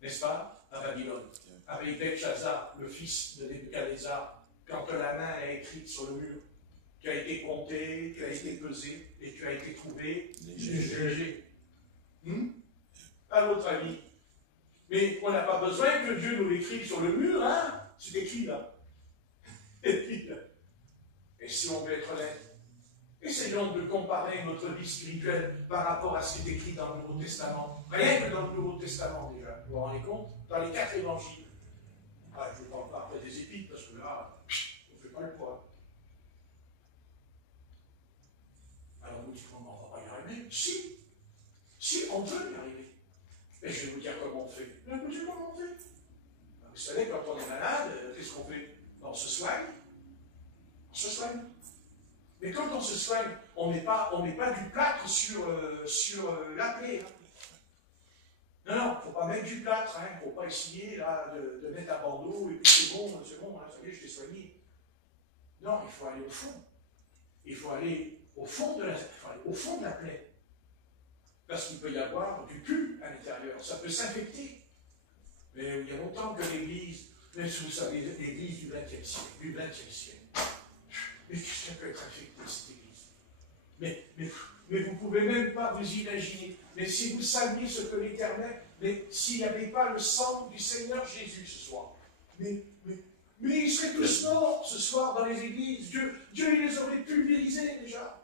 n'est-ce pas, à Babylone, avec Belshazzar, le fils de Nebuchadnezzar, quand la main est écrite sur le mur. Tu as été compté, tu as été pesé, et tu as été trouvé léger. À votre avis. Mais on n'a pas besoin que Dieu nous l'écrive sur le mur, hein? C'est écrit là. Et si on veut être honnête, essayons de comparer notre vie spirituelle par rapport à ce qui est écrit dans le Nouveau Testament. Rien que dans le Nouveau Testament déjà, vous vous rendez compte? Dans les 4 évangiles. Je ne parle pas après des épîtres, parce que là, on ne fait pas le poids. Alors vous dites, on ne va pas y arriver. Si, on peut y arriver. Et je vais vous dire comment on fait. Mais vous savez comment on fait? Vous savez, quand on est malade, qu'est-ce qu'on fait? On se soigne. On se soigne. Mais quand on se soigne, on met pas du plâtre sur la plaie. Hein. Non, il ne faut pas mettre du plâtre. Il ne faut pas essayer là, de mettre un bandeau et puis c'est bon, hein, ça y est, je t'ai soigné. Non, il faut aller au fond. Il faut aller au fond de la plaie. Parce qu'il peut y avoir du pus à l'intérieur. Ça peut s'infecter. Mais il y a longtemps que l'Église, même si vous savez, l'Église du XXe siècle, mais qu'est-ce qu'elle peut être infectée, cette Église? Mais vous ne pouvez même pas vous imaginer mais si vous saviez ce que l'Éternel, mais s'il n'y avait pas le sang du Seigneur Jésus ce soir, mais ils seraient tous morts ce soir dans les églises. Dieu il les aurait pulvérisés déjà.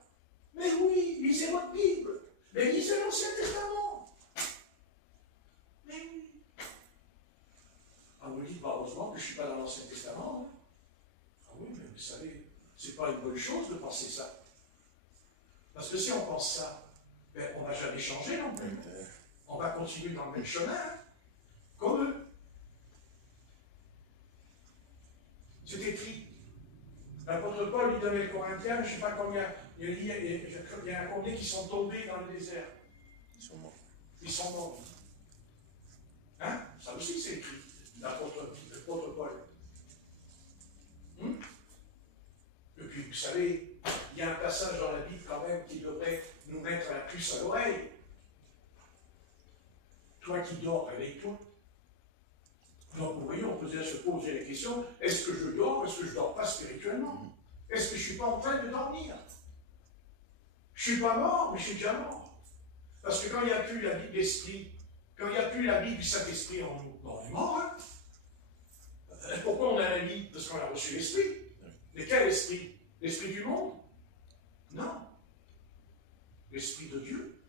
Mais oui, lisez votre Bible. Mais lisez l'Ancien Testament. Mais oui. Ah, vous me dites, heureusement que je ne suis pas dans l'Ancien Testament. Hein. Ah oui, mais vous savez, c'est pas une bonne chose de penser ça. Parce que si on pense ça, ben, on ne va jamais changer non plus. On va continuer dans le même chemin, hein, comme eux. C'est écrit. L'apôtre Paul, il donnait les Corinthiens, je ne sais pas combien, il y en a combien qui sont tombés dans le désert. Ils sont morts. Ils sont morts. Hein? Ça aussi, c'est écrit. L'apôtre Paul. Et puis, vous savez, il y a un passage dans la Bible quand même qui devrait nous mettre la puce à l'oreille. Toi qui dors, réveille-toi. Donc, vous voyez, on peut se poser la question, est-ce que je dors ou est-ce que je ne dors pas spirituellement? Est-ce que je ne suis pas en train de dormir? Je ne suis pas mort, mais je suis déjà mort. Parce que quand il n'y a plus la vie de l'Esprit, quand il n'y a plus la vie du Saint-Esprit en nous, on est mort. Hein? Pourquoi on a la vie? Parce qu'on a reçu l'Esprit. Mais quel esprit? L'Esprit du monde? Non. L'Esprit de Dieu.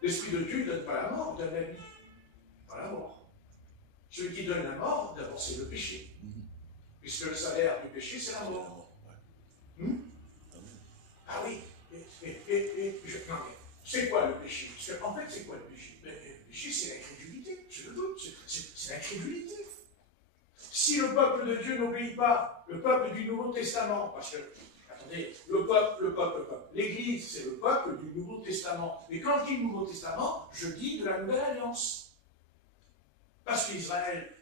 L'Esprit de Dieu ne donne pas la mort, il donne la vie. Pas la mort. Celui qui donne la mort, d'abord, c'est le péché. Puisque le salaire du péché, c'est la mort. Ah oui. Non, mais c'est quoi le péché? Parce qu'en fait, c'est quoi le péché? Le péché, c'est l'incrédulité. C'est le doute. C'est l'incrédulité. Si le peuple de Dieu n'obéit pas, le peuple du Nouveau Testament, parce que, attendez, le peuple, l'Église, c'est le peuple du Nouveau Testament. Mais quand je dis Nouveau Testament, je dis de la Nouvelle Alliance. Parce qu'Israël,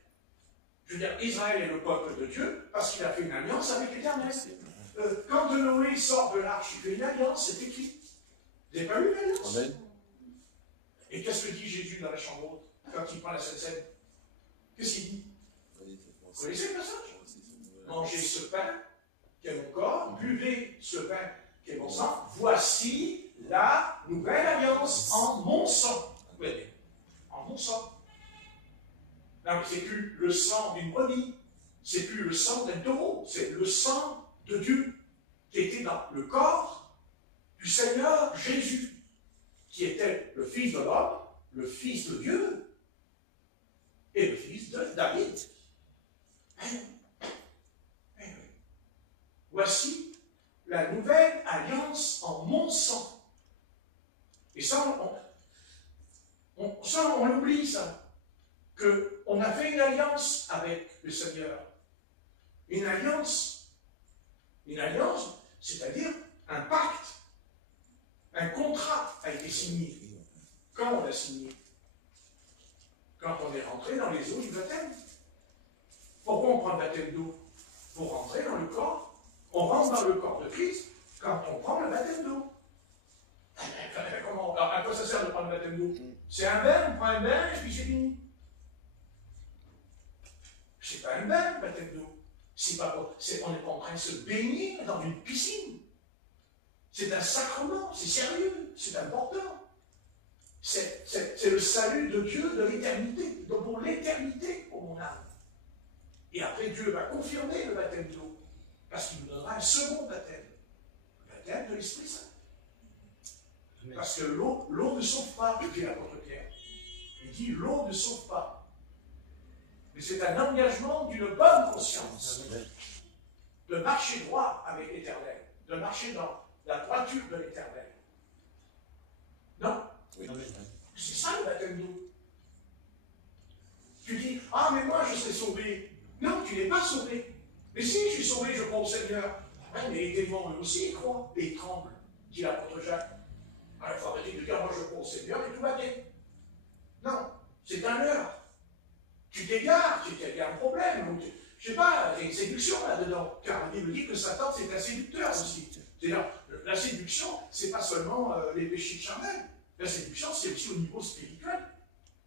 je veux dire, Israël est le peuple de Dieu, parce qu'il a fait une alliance avec l'Éternel. Quand Noé sort de l'arche, il fait une alliance, c'est écrit. Vous n'avez pas lu l'alliance? Amen. Et qu'est-ce que dit Jésus dans la chambre haute, quand il prend la Sainte Seine? Qu'est-ce qu'il dit? Vous connaissez le passage? Mangez ce pain, qui est mon corps, buvez ce pain, qui est mon sang. Voici la nouvelle alliance en mon sang. Vous voyez? En mon sang. Non, mais c'est plus le sang d'une brebis, c'est plus le sang d'un taureau, c'est le sang de Dieu qui était dans le corps du Seigneur Jésus, qui était le Fils de l'homme, le Fils de Dieu et le Fils de David. Voici la nouvelle alliance en mon sang. Et ça, on l'oublie, ça. Qu'on a fait une alliance avec le Seigneur. Une alliance, c'est-à-dire un pacte, un contrat a été signé. Quand on l'a signé? Quand on est rentré dans les eaux du baptême. Pourquoi on prend le baptême d'eau? Pour rentrer dans le corps. On rentre dans le corps de Christ quand on prend le baptême d'eau. À quoi ça sert de prendre le baptême d'eau? C'est un bain, on prend un bain et puis c'est fini. C'est pas un bain, le baptême d'eau. On n'est pas en train de se baigner dans une piscine. C'est un sacrement, c'est sérieux, c'est important. C'est le salut de Dieu de l'éternité, donc pour l'éternité, pour mon âme. Et après, Dieu va confirmer le baptême d'eau, parce qu'il nous donnera un second baptême, le baptême de l'Esprit Saint. Parce que l'eau ne sauve pas, dit l'apôtre Pierre. Il dit l'eau ne sauve pas. Mais c'est un engagement d'une bonne conscience de marcher droit avec l'Éternel, de marcher dans la droiture de l'Éternel. Non? Oui. C'est ça le baptême d'eau. Tu dis, ah mais moi je serai sauvé. Non, tu n'es pas sauvé. Mais si je suis sauvé, je crois au Seigneur. Ouais, mais les démons eux aussi ils croient et ils tremblent, dit l'apôtre Jacques. Alors il faut arrêter de dire, moi je crois au Seigneur et tout va bien. Non, c'est un leurre. Tu t'égares, il y a un problème. Je ne sais pas, il y a une séduction là-dedans. Car la Bible dit que Satan, c'est un séducteur aussi. C'est-à-dire, la séduction, ce n'est pas seulement les péchés charnels. La séduction, c'est aussi au niveau spirituel.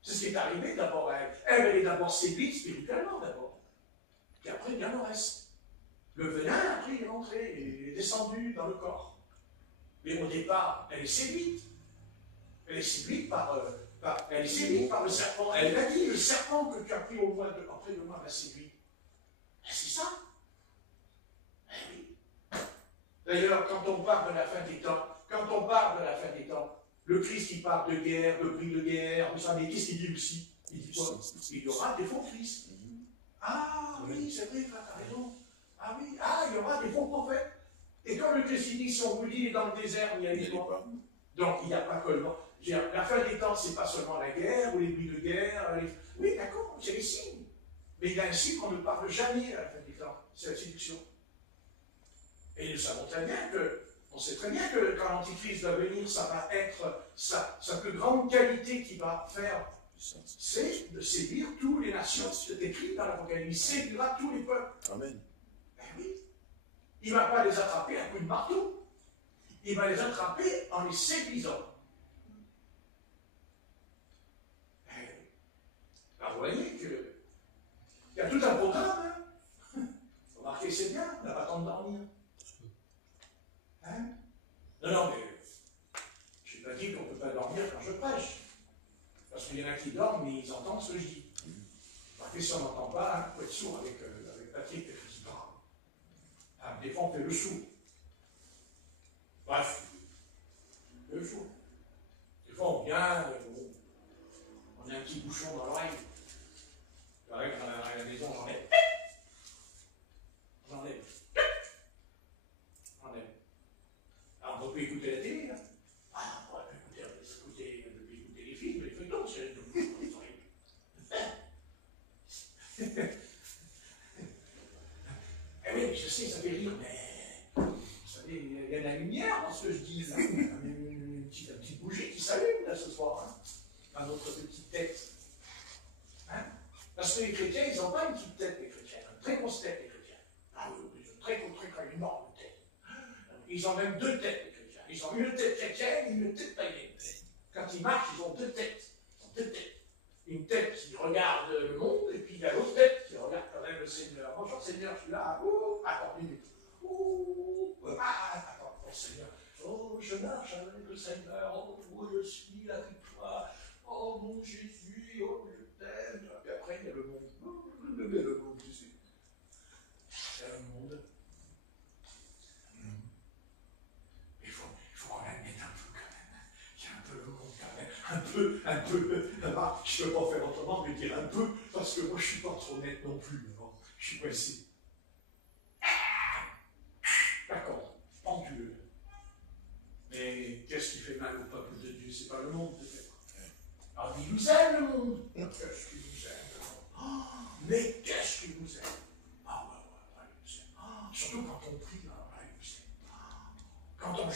C'est ce qui est arrivé d'abord à elle. Elle est d'abord séduite spirituellement d'abord. Puis après, il y a le reste. Le venin, après, il est rentré, il est descendu dans le corps. Mais au départ, elle est séduite. Elle est séduite par le serpent. Elle a dit, le serpent que tu as pris auprès de moi m'a séduit. C'est ça. Eh oui. D'ailleurs, quand on parle de la fin des temps, le Christ il parle de guerre, de prix de guerre, vous savez, qu'est-ce qu'il dit aussi? Il dit quoi? Il y aura des faux Christ. Ah oui, c'est vrai, frère, t'as raison. Ah oui, il y aura des faux prophètes. Et quand le Christ dit, si on vous dit, il est dans le désert, il y a des pas. Donc il n'y a pas que le vent. La fin des temps, c'est pas seulement la guerre ou les bruits de guerre. Oui, d'accord, c'est les signes. Mais il y a un signe qu'on ne parle jamais à la fin des temps, c'est la séduction. Et nous savons très bien on sait très bien que quand l'Antichrist va venir, ça va être sa plus grande qualité qu'il va faire, c'est de séduire toutes les nations. C'est écrit dans l'Apocalypse. Il séduira tous les peuples. Amen. Ben oui. Il ne va pas les attraper à coup de marteau. Il va les attraper en les séduisant. Alors vous voyez qu'il y a tout un programme. Hein? Remarquez, c'est bien, on n'a pas le temps de dormir. Hein? Non, mais je n'ai pas dit qu'on ne peut pas dormir quand je prêche. Parce qu'il y en a qui dorment, mais ils entendent ce que je dis. Remarquez, si on n'entend pas, il faut être sourd avec Patrick qui parle. Des fois, on fait le sourd. Bref, le sourd. Des fois, on vient, on a un petit bouchon dans l'oreille. C'est vrai que dans la maison, j'enlève. Alors, on peut écouter la télé, là. On peut écouter les films, les feuilletons, c'est le bouchon dans les oreilles. Eh oui, je sais, ça fait rire, mais vous savez, il y a de la lumière dans ce que je dis, là. Une petite bougie qui s'allume, là, ce soir, hein, dans notre petite tête. Hein? Parce que les chrétiens, ils n'ont pas une petite tête, les chrétiens, une très grosse tête, les chrétiens. Ah oui, ils ont une très énorme tête. Ils ont même deux têtes, les chrétiens. Ils ont une tête chrétienne et une tête païenne. Quand ils marchent, ils ont deux têtes. Une tête qui regarde le monde, et puis il y a l'autre tête qui regarde quand même le Seigneur. Bonjour Seigneur, je suis là. Attends une minute. Attends, Seigneur. Oh, je marche avec le Seigneur. Oh, je suis avec toi. Oh, mon Jésus. Oh, je t'aime. Et après, il y a le monde. Le monde, tu sais. Il y a le monde. Il faut qu'on l'admette un peu quand même. Il y a un peu le monde quand même. Un peu. Je ne peux pas faire autrement que dire un peu, parce que moi, je ne suis pas trop net non plus. Non. Je suis pressé. D'accord, pendule. Mais qu'est-ce qui fait mal au peuple de Dieu? C'est pas le monde, peut-être. Alors, il nous aime, le monde. Qu'est-ce qu'il nous aime, le monde? Mais qu'est-ce qu'il nous aime? Ouais, il nous aime. Surtout quand on prie, il nous aime. Quand on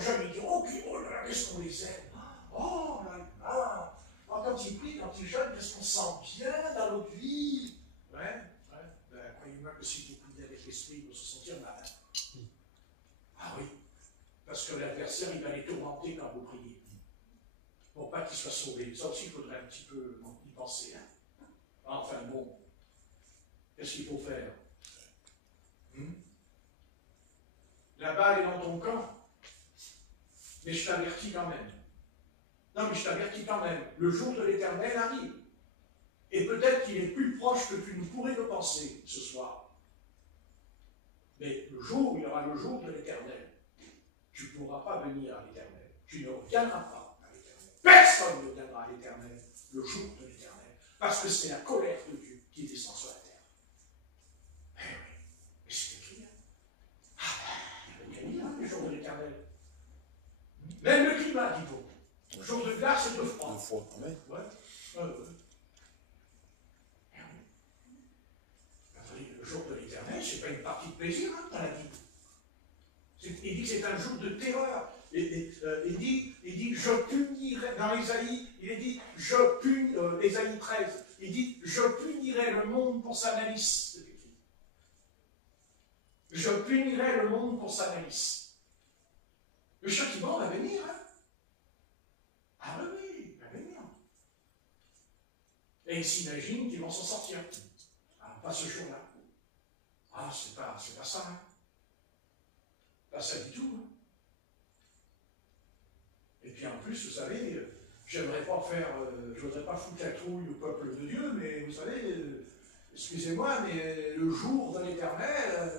jeûne, il dit, oh là là, qu'est-ce qu'on les aime? Oh là là. Quand il prie, quand il jeûne, qu'est-ce qu'on sent bien dans notre vie? Ouais. Croyez-moi que si vous priez avec l'esprit, vous vous sentir mal. Ah oui. Parce que l'adversaire, il va les tourmenter quand vous priez. Pour pas qu'ils soient sauvés. Ça aussi, il faudrait un petit peu y penser. Hein? Enfin bon. Qu'est-ce qu'il faut faire? La balle est dans ton camp. Mais je t'avertis quand même. Non, mais je t'avertis quand même. Le jour de l'Éternel arrive. Et peut-être qu'il est plus proche que tu ne pourrais le penser ce soir. Mais le jour où il y aura le jour de l'Éternel, tu ne pourras pas venir à l'Éternel. Tu ne reviendras pas à l'Éternel. Personne ne viendra à l'Éternel le jour de l'Éternel. Parce que c'est la colère de Dieu qui descend sur la terre. Eh oui, mais c'est écrit. Le jour de l'Éternel. Même le climat, dit-on. Le jour de glace et de froid. Le jour de l'Éternel, ce n'est pas une partie de plaisir dans la Bible. Il dit que c'est un jour de terreur. Il dit, je punirai, dans Ésaïe, il dit, Ésaïe 13, il dit, je punirai le monde pour sa malice. Je punirai le monde pour sa malice. Le châtiment va venir, hein? Ah oui, il va venir. Et ils s'imaginent qu'ils vont s'en sortir. Ah, pas ce jour-là. Ah, c'est pas ça, hein? Pas ça du tout, hein? Et puis en plus, vous savez, j'aimerais pas faire, je voudrais pas foutre la trouille au peuple de Dieu, mais vous savez, excusez-moi, mais le jour de l'Éternel,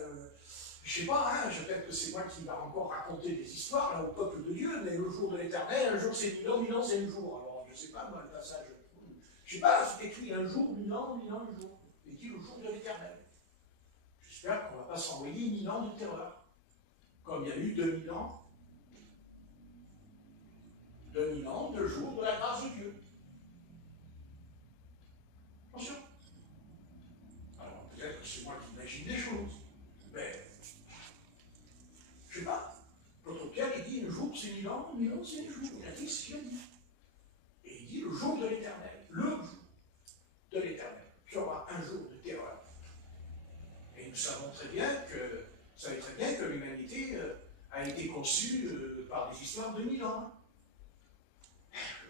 je sais pas, hein, peut-être que c'est moi qui va encore raconter des histoires là, au peuple de Dieu, mais le jour de l'Éternel, un jour c'est 1000 ans c'est un jour. Alors, je sais pas, moi, le passage, je sais pas, c'est écrit un jour, 1000 ans, un jour. Il dit le jour de l'Éternel. J'espère qu'on ne va pas s'envoyer 1000 ans de terreur, comme il y a eu 2000 ans. 2000 ans de jour de la grâce de Dieu. Attention. Alors, peut-être que c'est moi qui imagine des choses, mais je ne sais pas. L'autre Pierre, il dit un jour c'est 1000 ans c'est un jour. Il a dit ce qu'il a dit. Et il dit le jour de l'Éternel, le jour de l'Éternel, sera un jour de terreur. Et nous savons très bien que, vous savez très bien que l'humanité a été conçue par des histoires de 1000 ans.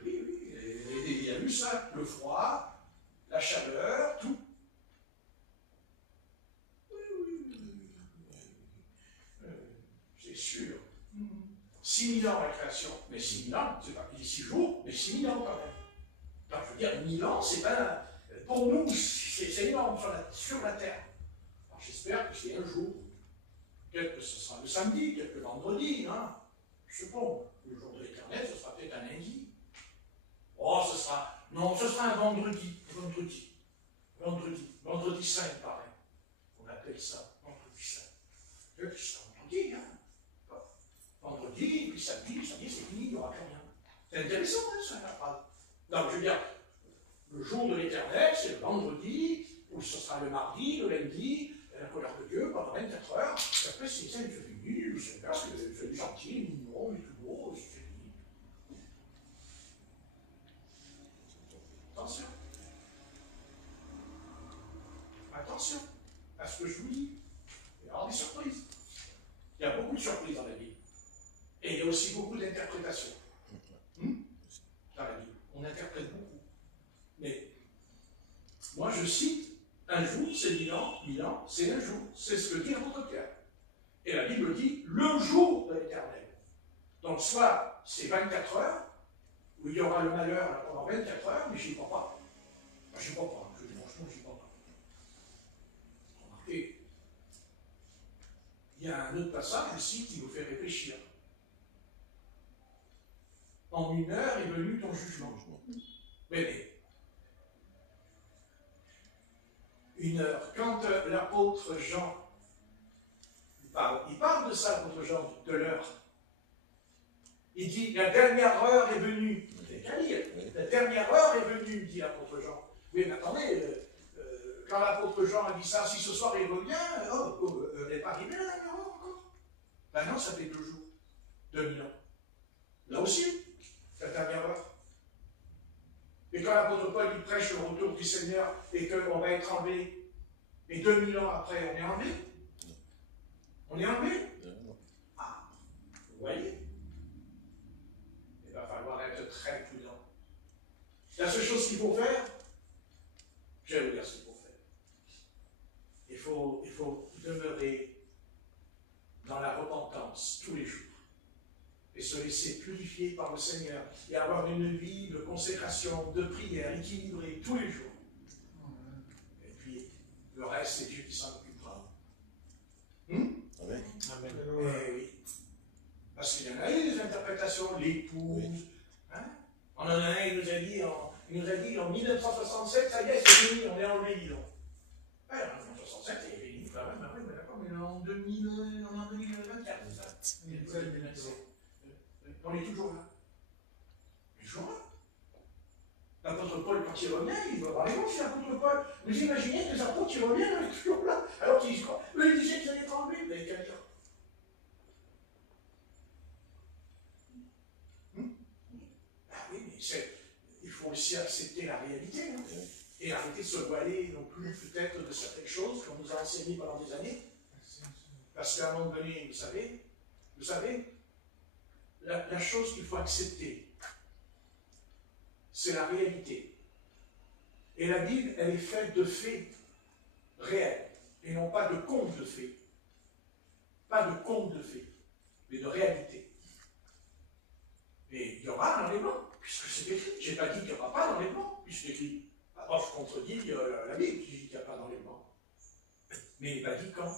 Oui, oui, et il y a eu ça, le froid, la chaleur, tout. Oui, oui, c'est sûr. 6000 ans la création, mais 6000 ans, c'est pas 6 jours, mais 6000 ans quand même. Donc je veux dire, 1000 ans, c'est pas. Pour nous, c'est énorme sur la terre. Alors j'espère que c'est un jour. Peut-être que ce sera le samedi, peut-être le vendredi, hein. Je sais pas. Le jour de l'Éternel, ce sera peut-être un lundi. Oh, ce sera un vendredi saint, pareil. On appelle ça vendredi saint. C'est vendredi, hein. Vendredi, puis samedi, c'est fini, il n'y aura plus rien. C'est intéressant, hein, ça, la phrase. Donc, je veux dire, le jour de l'Éternel, c'est le vendredi, ou ce sera le mardi, le lundi, la colère de Dieu pendant 24 heures. Et après, c'est fini, le Seigneur, c'est gentil, mignon, il est tout beau, c'est fini. Attention. Attention à ce que je vous dis. Il y aura des surprises. Il y a beaucoup de surprises dans la Bible. Et il y a aussi beaucoup d'interprétations. Dans la Bible. On interprète beaucoup. Mais moi je cite, un jour c'est 1000 ans, c'est un jour. C'est ce que dit l'apôtre Pierre. Et la Bible dit le jour de l'Éternel. Donc soit c'est 24 heures, où il y aura le malheur là, pendant 24 heures, mais je n'y crois pas. Moi, je n'y crois pas. Franchement, je n'y crois pas. Remarquez, il y a un autre passage aussi qui vous fait réfléchir. En 1 heure est venu ton jugement. Mais 1 heure. Quand l'apôtre Jean, il parle de ça, l'apôtre Jean, de l'heure. Il dit, la dernière heure est venue. C'est qu'à lire. La dernière heure est venue, dit l'apôtre Jean. Oui, mais attendez, quand l'apôtre Jean a dit ça, si ce soir il revient, elle n'est pas arrivée la dernière heure encore. Ben non, ça fait 2 jours, 2000 ans. Là aussi, la dernière heure. Et quand l'apôtre Paul il prêche le retour du Seigneur et qu'on va être enlevé, et 2000 ans après, on est enlevé. On est enlevé. Ah, vous voyez? Il va falloir être très prudent. La seule chose qu'il faut faire, je vais vous dire ce qu'il faut faire. Il faut demeurer dans la repentance tous les jours et se laisser purifier par le Seigneur et avoir une vie de consécration, de prière équilibrée tous les jours. Et puis, le reste, c'est Dieu qui s'en occupera. Amen. Eh oui. Parce qu'il y en a eu des interprétations, l'épouse. Hein? On en a un, il nous a dit en 1967, ça y est, c'est fini, on est enlevé, dis donc. Ouais, en 1967, c'est fini. Bah oui, mais d'accord, mais en 2024, c'est ça. On est toujours là. On est toujours là. L'apôtre Paul, quand il revient, il va voir les gens, c'est l'apôtre Paul. Vous imaginez que les apôtres, ils reviennent, on est toujours là. Alors qu'ils disent quoi? Eux, ils disaient qu'ils allaient être enlevés, vous n'avez qu'à dire. Ah oui, mais il faut aussi accepter la réalité. Hein, et arrêter de se voiler non plus peut-être de certaines choses qu'on nous a enseignées pendant des années. Parce qu'à un moment donné, vous savez, la chose qu'il faut accepter, c'est la réalité. Et la Bible, elle est faite de faits réels, et non pas de contes de faits. Pas de contes de faits, mais de réalité. Et il y aura un enlèvement, puisque c'est écrit. Je n'ai pas dit qu'il n'y aura pas d'enlèvement, puisque d'abord je contredis la Bible qui dit qu'il n'y a pas d'enlèvement. Mais il n'est pas dit quand.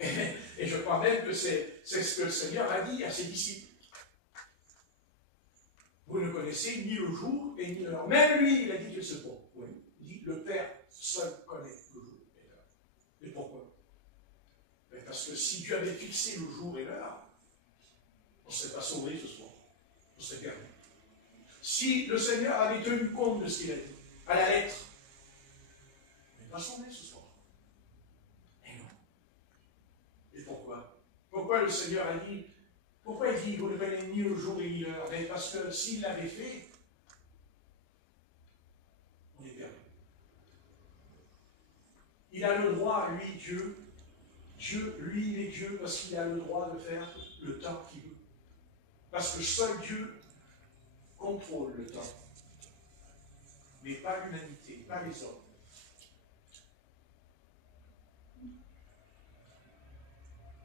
Et je crois même que c'est ce que le Seigneur a dit à ses disciples. Vous ne connaissez ni le jour et ni l'heure. Même lui, il a dit qu'il se peut. Oui. Il dit le Père seul connaît le jour et l'heure. Et pourquoi? Parce que si Dieu avait fixé le jour et l'heure, on ne serait pas sauvé ce soir. On serait perdu. Si le Seigneur avait tenu compte de ce qu'il a dit, à la lettre, on n'est pas sauvé ce soir. Et non. Et pourquoi? Pourquoi le Seigneur a dit, pourquoi il dit, vous ne connaissez ni le jour et ni l'heure? Parce que s'il l'avait fait, on est perdu. Il a le droit, lui, Dieu, lui, il est Dieu parce qu'il a le droit de faire le temps qu'il veut. Parce que seul Dieu contrôle le temps. Mais pas l'humanité, pas les hommes.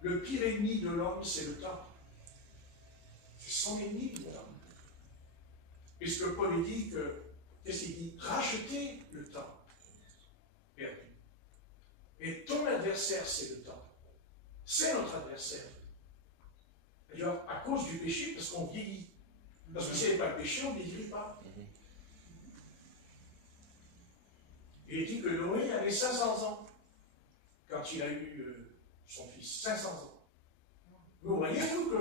Le pire ennemi de l'homme, c'est le temps. C'est son ennemi de l'homme. Puisque Paul dit que, qu'est-ce qu'il dit? Racheter le temps perdu. Et ton adversaire, c'est le temps. C'est notre adversaire. D'ailleurs, à cause du péché, parce qu'on vieillit. Parce que s'il n'y avait pas le péché, on ne vieillirait pas. Il est dit que Noé avait 500 ans quand il a eu son fils. 500 ans. Vous voyez, vous, que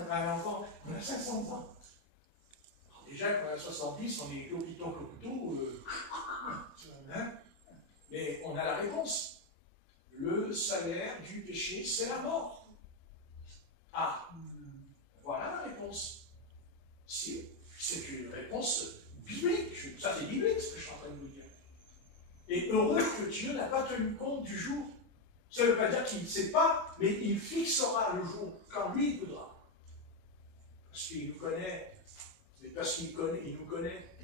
un enfant, on a 500 ans. Alors déjà, quand on a 70, on est clopito, hein? Mais on a la réponse. Le salaire du péché, c'est la mort. Ah, voilà la réponse. Si, c'est une réponse biblique. Ça, c'est biblique ce que je suis en train de vous dire. Et heureux que Dieu n'a pas tenu compte du jour. Ça ne veut pas dire qu'il ne sait pas, mais il fixera le jour quand lui il voudra. Parce qu'il nous connaît. Mais parce qu'il nous connaît.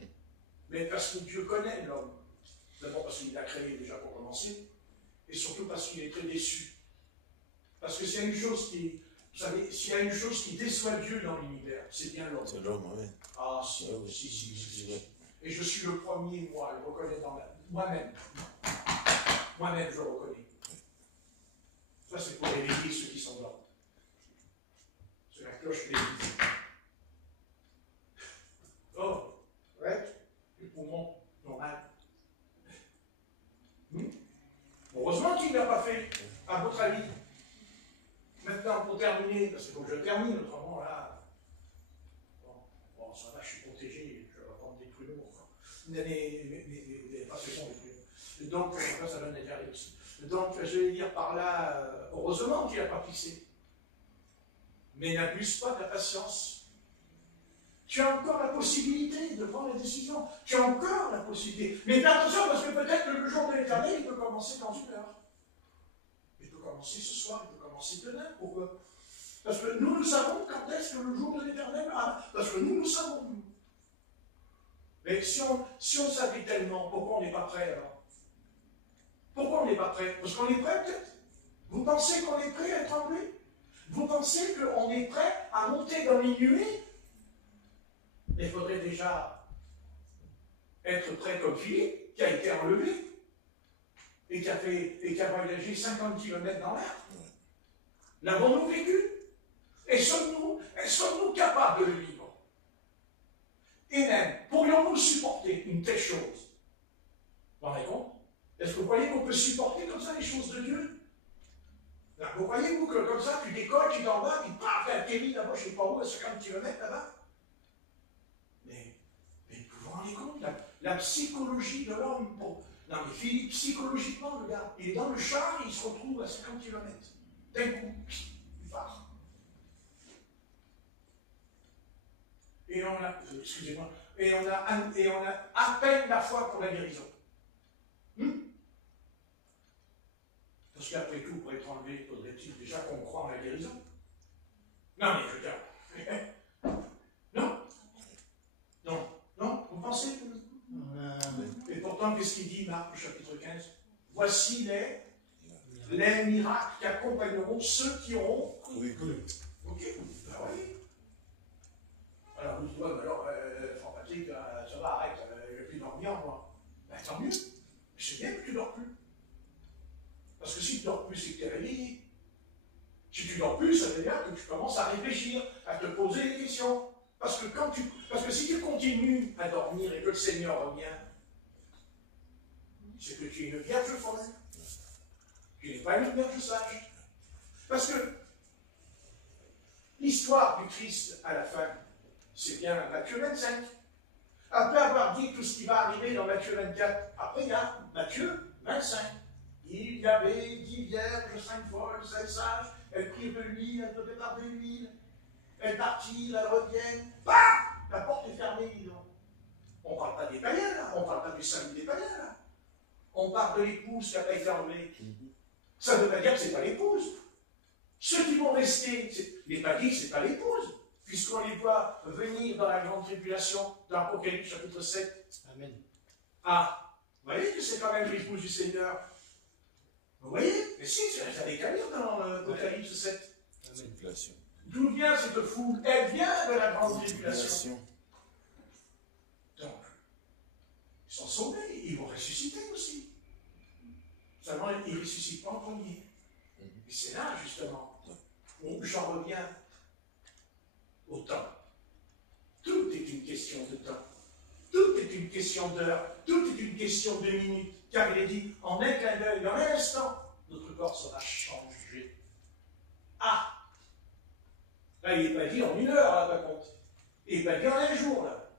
Mais parce que Dieu connaît l'homme. D'abord parce qu'il l'a créé déjà pour commencer. Et surtout parce qu'il est très déçu. Parce que s'il y a une chose qui... Vous savez, s'il y a une chose qui déçoit Dieu dans l'univers, c'est bien l'homme. C'est l'homme, oui. Ah, si, si. Et je suis le premier, moi, à le reconnaître dans moi-même. Moi-même, je le reconnais. Ça, c'est pour réveiller ceux qui sont là. C'est la cloche de l'église. Oh, ouais, les poumons, normal. Heureusement qu'il ne l'a pas fait, à votre avis. Maintenant, pour terminer, parce qu'il faut que je termine, autrement, là, bon, ça va, je suis protégé, je vais pas prendre des pruneaux, mais pas ce sont des pruneaux. Donc, ça donne des diarrhées aussi. Donc, je vais dire par là, heureusement qu'il n'a pas fixé. Mais n'abuse pas de la patience. Tu as encore la possibilité de prendre la décision. Tu as encore la possibilité. Mais fais attention, parce que peut-être que le jour de l'éternel, il peut commencer dans une heure. Il peut commencer ce soir, il peut commencer demain. Pourquoi? Parce que nous savons quand est-ce que le jour de l'éternel arrive. Parce que nous savons, nous. Mais si on savait tellement, pourquoi on n'est pas prêt alors? Pourquoi on n'est pas prêt? Parce qu'on est prêt peut-être? Vous pensez qu'on est prêt à être enlevé? Vous pensez qu'on est prêt à monter dans les nuées? Il faudrait déjà être prêt comme Philippe, qui a été enlevé et qui a voyagé 50 km dans l'air. L'avons-nous vécu? Et sommes-nous capables de le vivre? Et même, pourrions-nous supporter une telle chose? Vous vous rendez compte? Est-ce que vous croyez qu'on peut supporter comme ça les choses de Dieu? Vous croyez-vous que comme ça, tu décolles, tu t'en vas, puis paf, atterris là-bas, je ne sais pas où, à 50 km là-bas? Mais vous vous rendez compte, la psychologie de l'homme, non mais Philippe, psychologiquement, le gars, il est dans le char et il se retrouve à 50 km. D'un coup, il part. Et on a, excusez-moi, et on a à peine la foi pour la guérison. Parce qu'après tout, pour être enlevé, faudrait-il déjà qu'on croit en la guérison? Non, mais je veux dire. Non, vous pensez que... Et pourtant, qu'est-ce qu'il dit, Marc, au chapitre 15? Voici les miracles qui accompagneront ceux qui auront cru. Ok, ben oui. Alors vous dites, ouais, mais alors, Franck-Patrick, ça va, arrête, je ne vais plus dormir, moi. Ben tant mieux, c'est bien que tu ne dors plus. Parce que si tu ne dors plus, c'est que tu es réveillé. Si tu ne dors plus, ça veut dire que tu commences à réfléchir, à te poser des questions. Parce que si tu continues à dormir et que le Seigneur revient, c'est que tu es une vierge folle. Tu n'es pas une vierge sage. Parce que l'histoire du Christ à la fin, c'est bien Matthieu 25. Après avoir dit tout ce qui va arriver dans Matthieu 24, après il y a Matthieu 25. Il y avait 10 vierges, 5 folles, 5 sages, elles prirent de l'huile, elles préparaient de l'huile, elles partirent, elles reviennent, bah, la porte est fermée, disons. On ne parle pas des païens, là, on ne parle pas du salut des païens, là. On parle de l'épouse qui n'a pas été enlevée. Ça ne veut pas dire que ce n'est pas l'épouse. Ceux qui vont rester, il n'est pas dit que ce n'est pas l'épouse, puisqu'on les voit venir dans la grande tribulation, dans l'Apocalypse chapitre 7. Amen. Ah, vous voyez que c'est quand même l'épouse du Seigneur. Vous voyez? Mais si, ça décalé dans l'Apocalypse 7. Amen. D'où vient cette foule? Elle vient de la grande tribulation. Donc, ils sont sauvés, ils vont ressusciter aussi. Seulement, ils ne ressuscitent pas en premier. Et c'est là, justement, où j'en reviens au temps. Tout est une question de temps. Tout est une question d'heure. Tout est une question de minutes. Car il est dit, en un clin d'œil, en un instant, notre corps sera changé. Ah! Là, il n'est pas dit en une heure, là, par contre. Il n'est pas dit en un jour, là.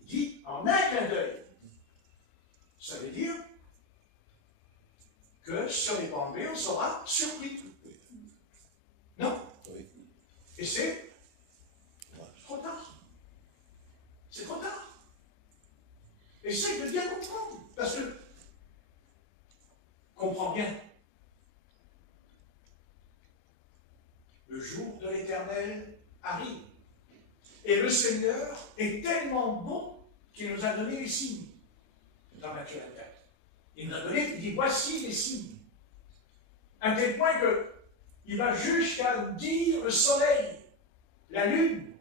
Il dit en un clin d'œil. Ça veut dire que sur les bancs on sera surpris. Non? Oui. Et c'est trop tard. C'est trop tard. Essaye de bien comprendre. Parce que, comprends bien, le jour de l'Éternel arrive. Et le Seigneur est tellement bon qu'il nous a donné les signes. Dans Matthieu 24. Il nous a donné, il dit, voici les signes. À tel point qu'il va jusqu'à dire le soleil, la lune,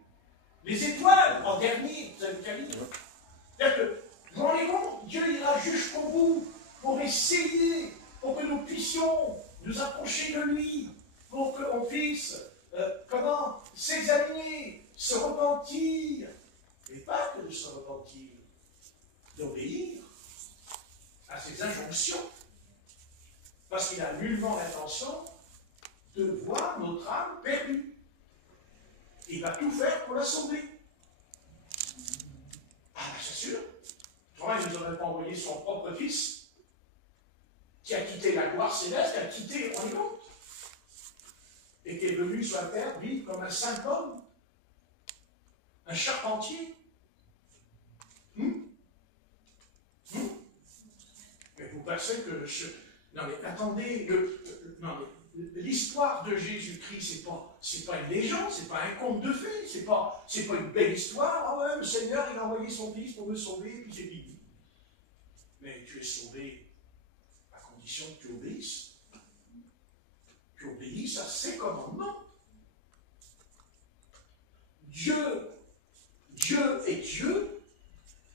les étoiles en dernier, vous avez bien dit. C'est-à-dire que, vous vous rendez compte, Dieu ira jusqu'au bout pour essayer, pour que nous puissions nous approcher de lui, pour qu'on puisse, s'examiner, se repentir, mais pas que de se repentir, d'obéir à ses injonctions, parce qu'il a nullement l'intention de voir notre âme perdue. Il va tout faire pour la sauver. Ah, ben c'est sûr. Autrement, il ne nous aurait pas envoyé son propre fils, qui a quitté la gloire céleste, qui a quitté le royaume, et qui est venu sur la terre vivre comme un saint homme, un charpentier. Mais vous pensez que non mais attendez, l'histoire de Jésus-Christ, c'est pas une légende, c'est pas un conte de fées, c'est pas une belle histoire. Ah ouais, le Seigneur, il a envoyé son fils pour me sauver, puis c'est fini. Mais tu es sauvé à condition que tu obéisses. Tu obéisses à ses commandements. Dieu est Dieu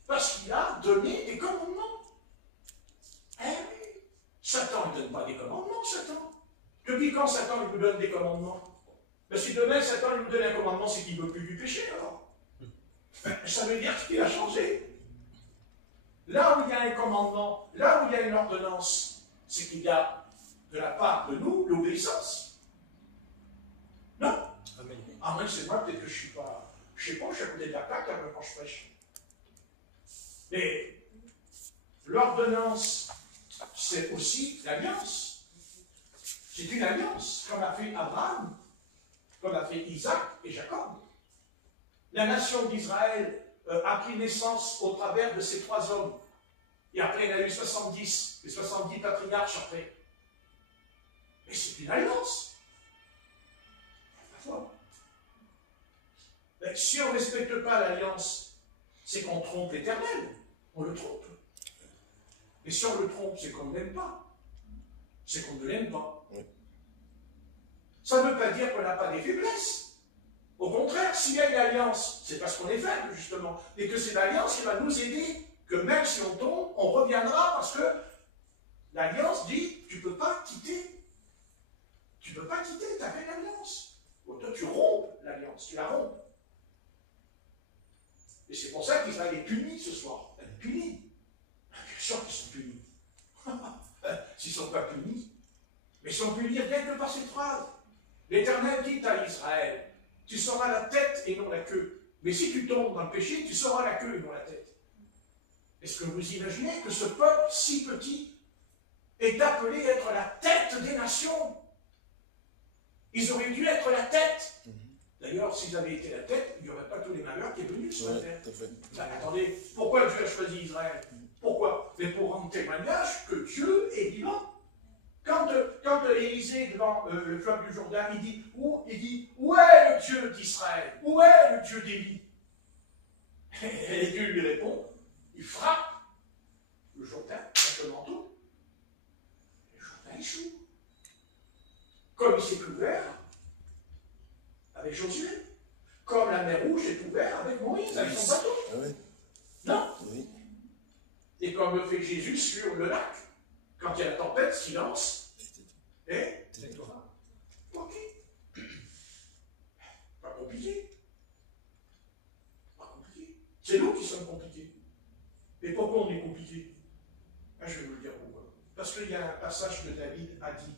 parce qu'il a donné des commandements. Eh oui, Satan ne donne pas des commandements, Satan. Depuis quand Satan il vous donne des commandements? Ben, si demain Satan il vous donne un commandement, c'est qu'il ne veut plus du péché alors. Ben, ça veut dire qu'il a changé. Là où il y a un commandement, là où il y a une ordonnance, c'est qu'il y a de la part de nous l'obéissance. Non? Amen. Ah, moi, c'est moi, peut-être que je suis pas. Je sais pas, je suis à côté de la plaque quand je prêche. Mais l'ordonnance, c'est aussi l'alliance. C'est une alliance, comme a fait Abraham, comme a fait Isaac et Jacob. La nation d'Israël a pris naissance au travers de ces trois hommes. Et après, il y en a eu 70, les 70 patriarches après. Mais c'est une alliance. Mais si on ne respecte pas l'alliance, c'est qu'on trompe l'Éternel. On le trompe. Et si on le trompe, c'est qu'on ne l'aime pas. C'est qu'on ne l'aime pas. Oui. Ça ne veut pas dire qu'on n'a pas des faiblesses. Au contraire, s'il y a une alliance, c'est parce qu'on est faible, justement, et que c'est l'alliance qui va nous aider, que même si on tombe, on reviendra, parce que l'alliance dit, tu ne peux pas quitter. Tu ne peux pas quitter, tu as fait l'alliance. Bon, toi, tu rompes l'alliance, tu la rompes. Et c'est pour ça qu'Israël est puni ce soir. Elle est punie. Bien sûr qu'ils sont punis. S'ils ne sont pas punis, mais ils sont punis rien que par cette phrase. L'Éternel dit à Israël, tu seras la tête et non la queue. Mais si tu tombes dans le péché, tu seras la queue et non la tête. Est-ce que vous imaginez que ce peuple si petit est appelé à être la tête des nations? Ils auraient dû être la tête. D'ailleurs, s'ils avaient été la tête, il n'y aurait pas tous les malheurs qui sont venus sur la terre. Attendez, pourquoi Dieu a choisi Israël? Pourquoi? Mais pour rendre témoignage que Dieu est vivant. Quand Élisée, devant le fleuve du Jourdain, il dit, où est le Dieu d'Israël? Où est le Dieu d'Élie? Et Dieu lui répond, il frappe le Jourdain avec le manteau. Et le Jourdain échoue. Comme il s'est ouvert avec Josué. Comme la mer Rouge est ouverte avec Moïse, avec son bateau. Ah ouais. Non? Oui. Et comme le fait Jésus sur le lac. Quand il y a la tempête, silence. Et tais-toi. Ok. Pas compliqué. Pas compliqué. C'est nous qui sommes compliqués. Et pourquoi on est compliqué? Je vais vous le dire pourquoi. Parce qu'il y a un passage que David a dit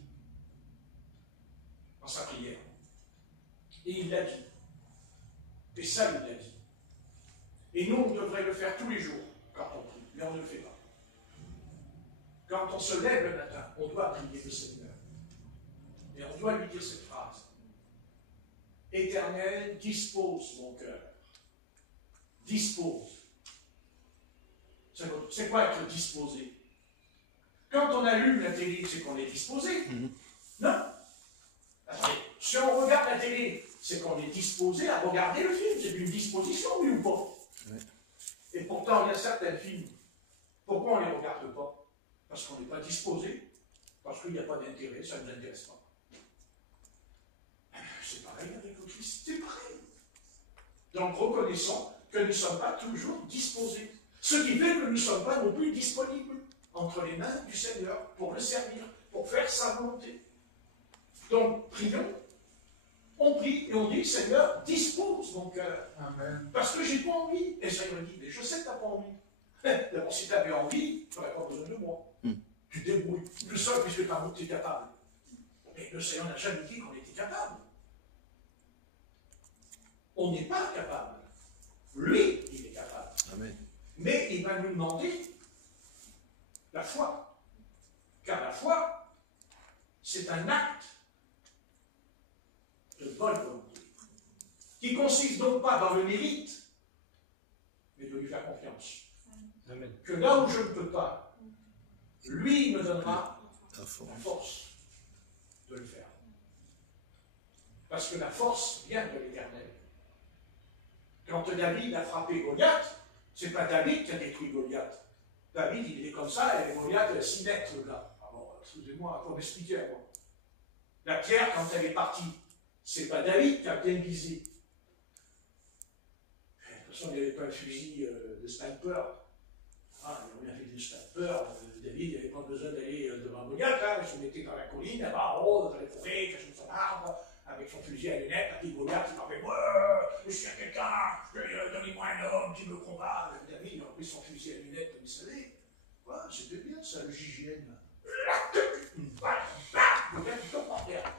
dans sa prière. Et il l'a dit. Et ça, il l'a dit. Et nous, on devrait le faire tous les jours quand on prie, mais on ne le fait pas. Quand on se lève le matin, on doit prier le Seigneur. Et on doit lui dire cette phrase. Éternel, dispose mon cœur. Dispose. C'est quoi être disposé? Quand on allume la télé, c'est qu'on est disposé. Non? Attendez, si on regarde la télé, c'est qu'on est disposé à regarder le film. C'est une disposition, oui ou pas? Oui. Et pourtant, il y a certains films. Pourquoi on ne les regarde pas? Parce qu'on n'est pas disposé. Parce qu'il n'y a pas d'intérêt, ça ne nous intéresse pas. C'est pareil avec le Christ, c'est pareil. Donc reconnaissons que nous ne sommes pas toujours disposés. Ce qui fait que nous ne sommes pas non plus disponibles entre les mains du Seigneur pour le servir, pour faire sa volonté. Donc, prions, on prie et on dit, Seigneur, dispose mon cœur. Amen. Parce que j'ai pas envie. Et le Seigneur dit, mais je sais que tu n'as pas envie. D'abord, si tu avais envie, tu n'aurais pas besoin de moi. Tu te débrouilles. Tout seul, puisque tu es capable. Mais le Seigneur n'a jamais dit qu'on était capable. On n'est pas capable. Lui, il est capable. Amen. Mais il va nous demander la foi. Car la foi, c'est un acte de bonne volonté, qui consiste donc pas dans le mérite, mais de lui faire confiance. Amen. Que là où je ne peux pas, lui me donnera la force de le faire. Parce que la force vient de l'Éternel. Quand David a frappé Goliath, c'est pas David qui a détruit Goliath. David, il est comme ça, et Goliath, elle est 6 mètres là. Alors, excusez-moi, il faut m'expliquer à moi. La pierre, quand elle est partie, c'est pas David qui a bien visé. De toute façon, il n'y avait pas un fusil de sniper. Ah, il aurait fait des snipers. David n'avait pas besoin d'aller devant Goliath. Hein. Il se mettait dans la colline, là-bas, en haut, dans les forêts, caché sous son arbre, avec son fusil à lunettes. Puis Goliath, il parlait, je suis à quelqu'un, donnez-moi un homme qui me combat. David, il a pris son fusil à lunettes, comme vous savez. Ouais, c'était bien ça, le JGN. Goliath, il tombe par terre.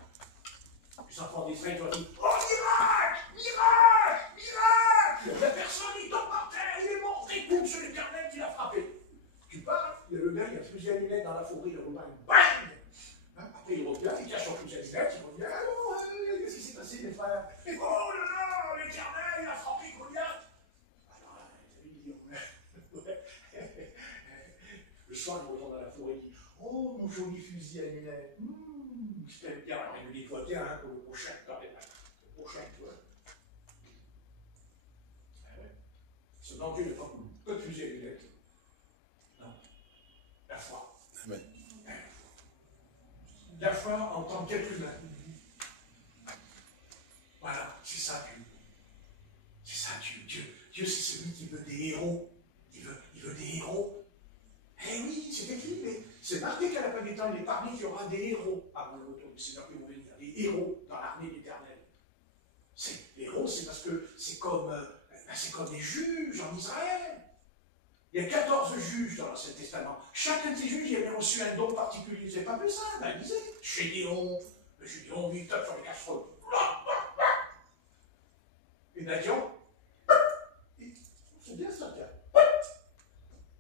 Les enfants d'Israël ont dit, oh, miracle, miracle, miracle. La personne, il tombe par terre, il est mort, et boum, c'est l'Éternel qui l'a frappé. Tu parles, le gars, il a fusil à lunettes dans la forêt, il revient, bang. Après, il revient, il cache son fusil à lunettes, il revient, allô, qu'est-ce qui s'est passé, mes frères? Oh là là, l'Éternel, il a frappé Goliath. Alors, David dit, ouais. Le soir, il retourne dans la forêt, il dit, oh, mon joli fusil à lunettes. Je t'aime bien, alors il le nettoie bien hein, pour le prochain, le prochain, tu vois. Ah ouais. Ce dont Dieu n'est pas de fusil à lunettes. Non. La foi. Amen. La foi en tant qu'être humain. Voilà, c'est ça Dieu. veut des héros. Il veut des héros. Eh oui, c'est écrit, mais c'est marqué qu'à la fin des temps, il est parmi qu'il y aura des héros avant le retour du Seigneur qui vont venir. Des héros dans l'armée éternelle. Les héros, c'est parce que c'est comme des juges en Israël. Il y a 14 juges dans l'Ancien Testament. Chacun de ces juges, il avait reçu un don particulier. Vous n'avez pas vu ça? Ben, il disait, Gédéon, lui, tape sur les casseroles. Et Nadion, c'est bien ça, tiens.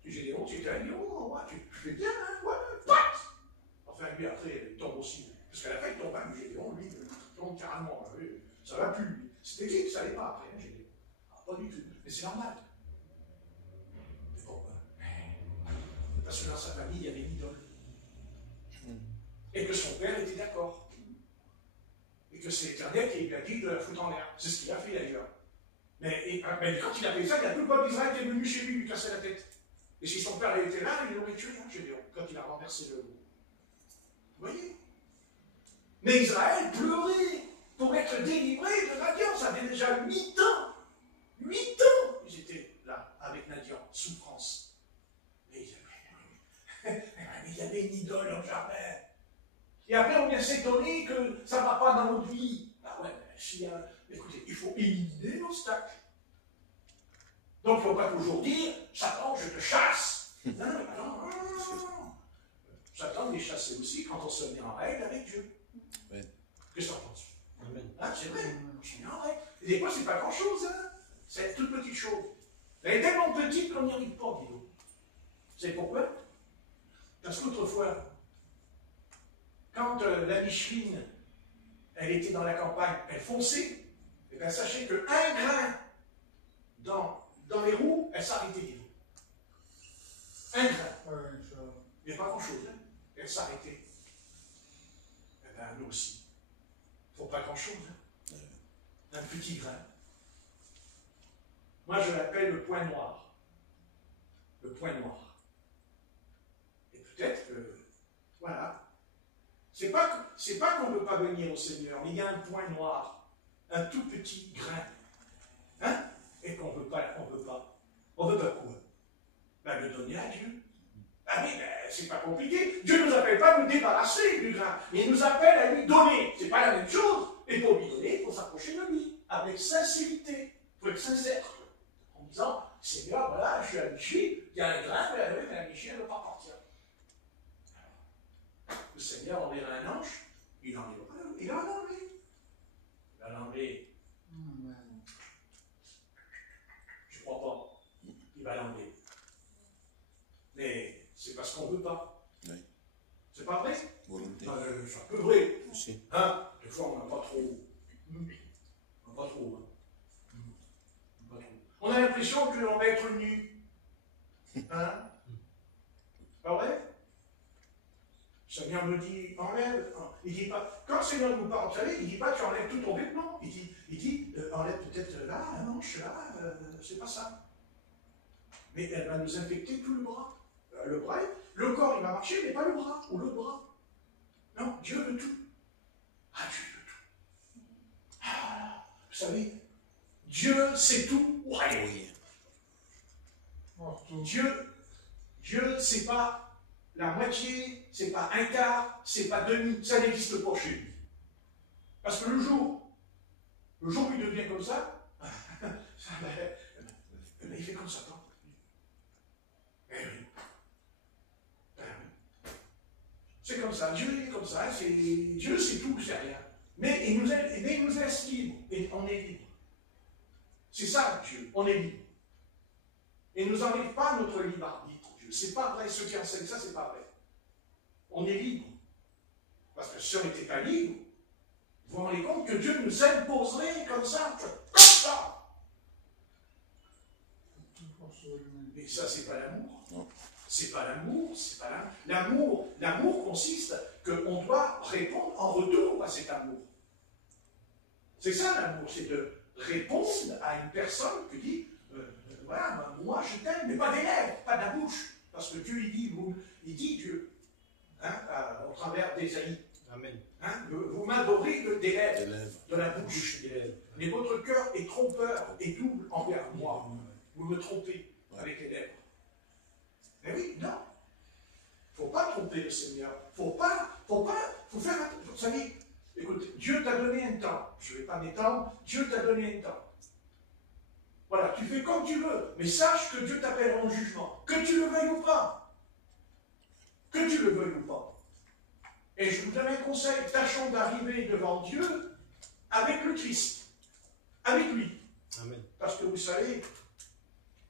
Gédéon, tu étais un héros, tu fais bien, hein, ouais, enfin, lui, après, il tombe aussi. Parce qu'à la fin, il tombe, hein, Gédéon, lui, il tombe carrément. Ça va plus. C'était écrit que ça n'allait pas après, hein, Gédéon. Pas du tout. Mais c'est normal. Parce que dans sa famille, il y avait une idole. Et que son père était d'accord. Et que c'est l'Éternel qui lui a dit de la foutre en l'air. C'est ce qu'il a fait d'ailleurs. Mais quand il a fait ça, il y a tout le peuple d'Israël qui est venu chez lui casser la tête. Et si son père avait été là, il l'aurait tué, hein, Gédéon, quand il a renversé le loup. Vous voyez? Mais Israël pleurait pour être délivré de Nadian. Ça avait déjà 8 ans. 8 ans, ils étaient là, avec Nadian, souffrance. Mais il y avait une idole au jardin. Et après, on vient s'étonner que ça ne va pas dans notre vie. Ah ouais, écoutez, il faut éliminer l'obstacle. Donc, il ne faut pas toujours dire, Satan, je te chasse. Non. Satan est chassé aussi quand on se met en règle avec Dieu. Oui. Qu'est-ce que tu en penses? Ah, c'est vrai, on se met en règle. Et des fois, c'est pas grand-chose, hein. C'est une toute petite chose. Elle est tellement petite qu'on n'y arrive pas, dis-donc. Vous savez pourquoi? Parce qu'autrefois, quand la Micheline, elle était dans la campagne, elle fonçait, et bien sachez qu'un grain dans les roues, elle s'arrêtait, dis-donc. Un grain. Il n'y a pas grand-chose, hein. Elle s'arrêtait. Eh bien, nous aussi. Il ne faut pas grand-chose, hein. Un petit grain. Moi, je l'appelle le point noir. Le point noir. Et peut-être que, voilà. C'est pas qu'on ne veut pas venir au Seigneur, mais il y a un point noir, un tout petit grain. Hein? Et qu'on ne veut pas. On veut pas quoi? Ben, le donner à Dieu. Ah oui, ben, c'est pas compliqué. Dieu ne nous appelle pas à nous débarrasser du grain. Il nous appelle à lui donner. C'est pas la même chose. Et pour lui donner, il faut s'approcher de lui. Avec sincérité. Il faut être sincère. En disant, Seigneur, voilà, je suis à Michi, il y a un grain, mais la Michi, elle ne veut pas partir. Le Seigneur enverra un ange, il en enlève. Il va l'enlever. Il va l'enlever. Je ne crois pas. Il va l'enlever. Mais c'est parce qu'on ne veut pas. Oui. C'est pas vrai? Volonté. C'est un peu vrai. Aussi. Hein? Des fois, on n'a pas trop. On n'a pas trop. Hein? Pas trop. On a l'impression qu'on va être nu. Hein? Pas vrai? Le Seigneur nous dit, enlève. Il dit pas, quand le Seigneur nous parle, vous savez, il ne dit pas, tu enlèves tout ton vêtement. Il dit enlève peut-être là, la manche, là, c'est pas ça. Mais elle va nous infecter tout le bras. Le corps, il va marcher, mais pas le bras, ou le bras. Non, Dieu veut tout. Ah, Dieu veut tout. Ah, vous savez, Dieu sait tout. Ouais. Dieu, c'est pas la moitié, c'est pas un quart, c'est pas demi, ça n'existe pas chez lui. Parce que le jour où il devient comme ça, il fait comme ça. C'est comme ça, Dieu est comme ça, Dieu c'est tout, c'est rien. Mais il nous laisse libres, et on est libre. C'est ça, Dieu, on est libre. Et il ne nous enlève pas notre libre arbitre, Dieu. C'est pas vrai, ceux qui enseignent ça, c'est pas vrai. On est libre. Parce que si on n'était pas libre, vous vous rendez compte que Dieu nous imposerait comme ça. Mais ça, c'est pas l'amour. Non. C'est pas l'amour, c'est pas l'amour. L'amour consiste qu'on doit répondre en retour à cet amour. C'est ça l'amour, c'est de répondre à une personne qui dit voilà, moi je t'aime, mais pas des lèvres, pas de la bouche. Parce que Dieu, il dit Dieu, hein, au travers d'Ésaïe. Amen. Hein, vous m'adorez des lèvres, de la bouche. Mais votre cœur est trompeur et double envers moi. Vous me trompez avec les lèvres. Mais oui, non. Il ne faut pas tromper le Seigneur. Faut faire, vous savez, écoutez, Dieu t'a donné un temps. Je ne vais pas m'étendre, Dieu t'a donné un temps. Voilà, tu fais comme tu veux, mais sache que Dieu t'appellera en jugement, que tu le veuilles ou pas. Que tu le veuilles ou pas. Et je vous donne un conseil, tâchons d'arriver devant Dieu avec le Christ, avec lui. Amen. Parce que vous savez,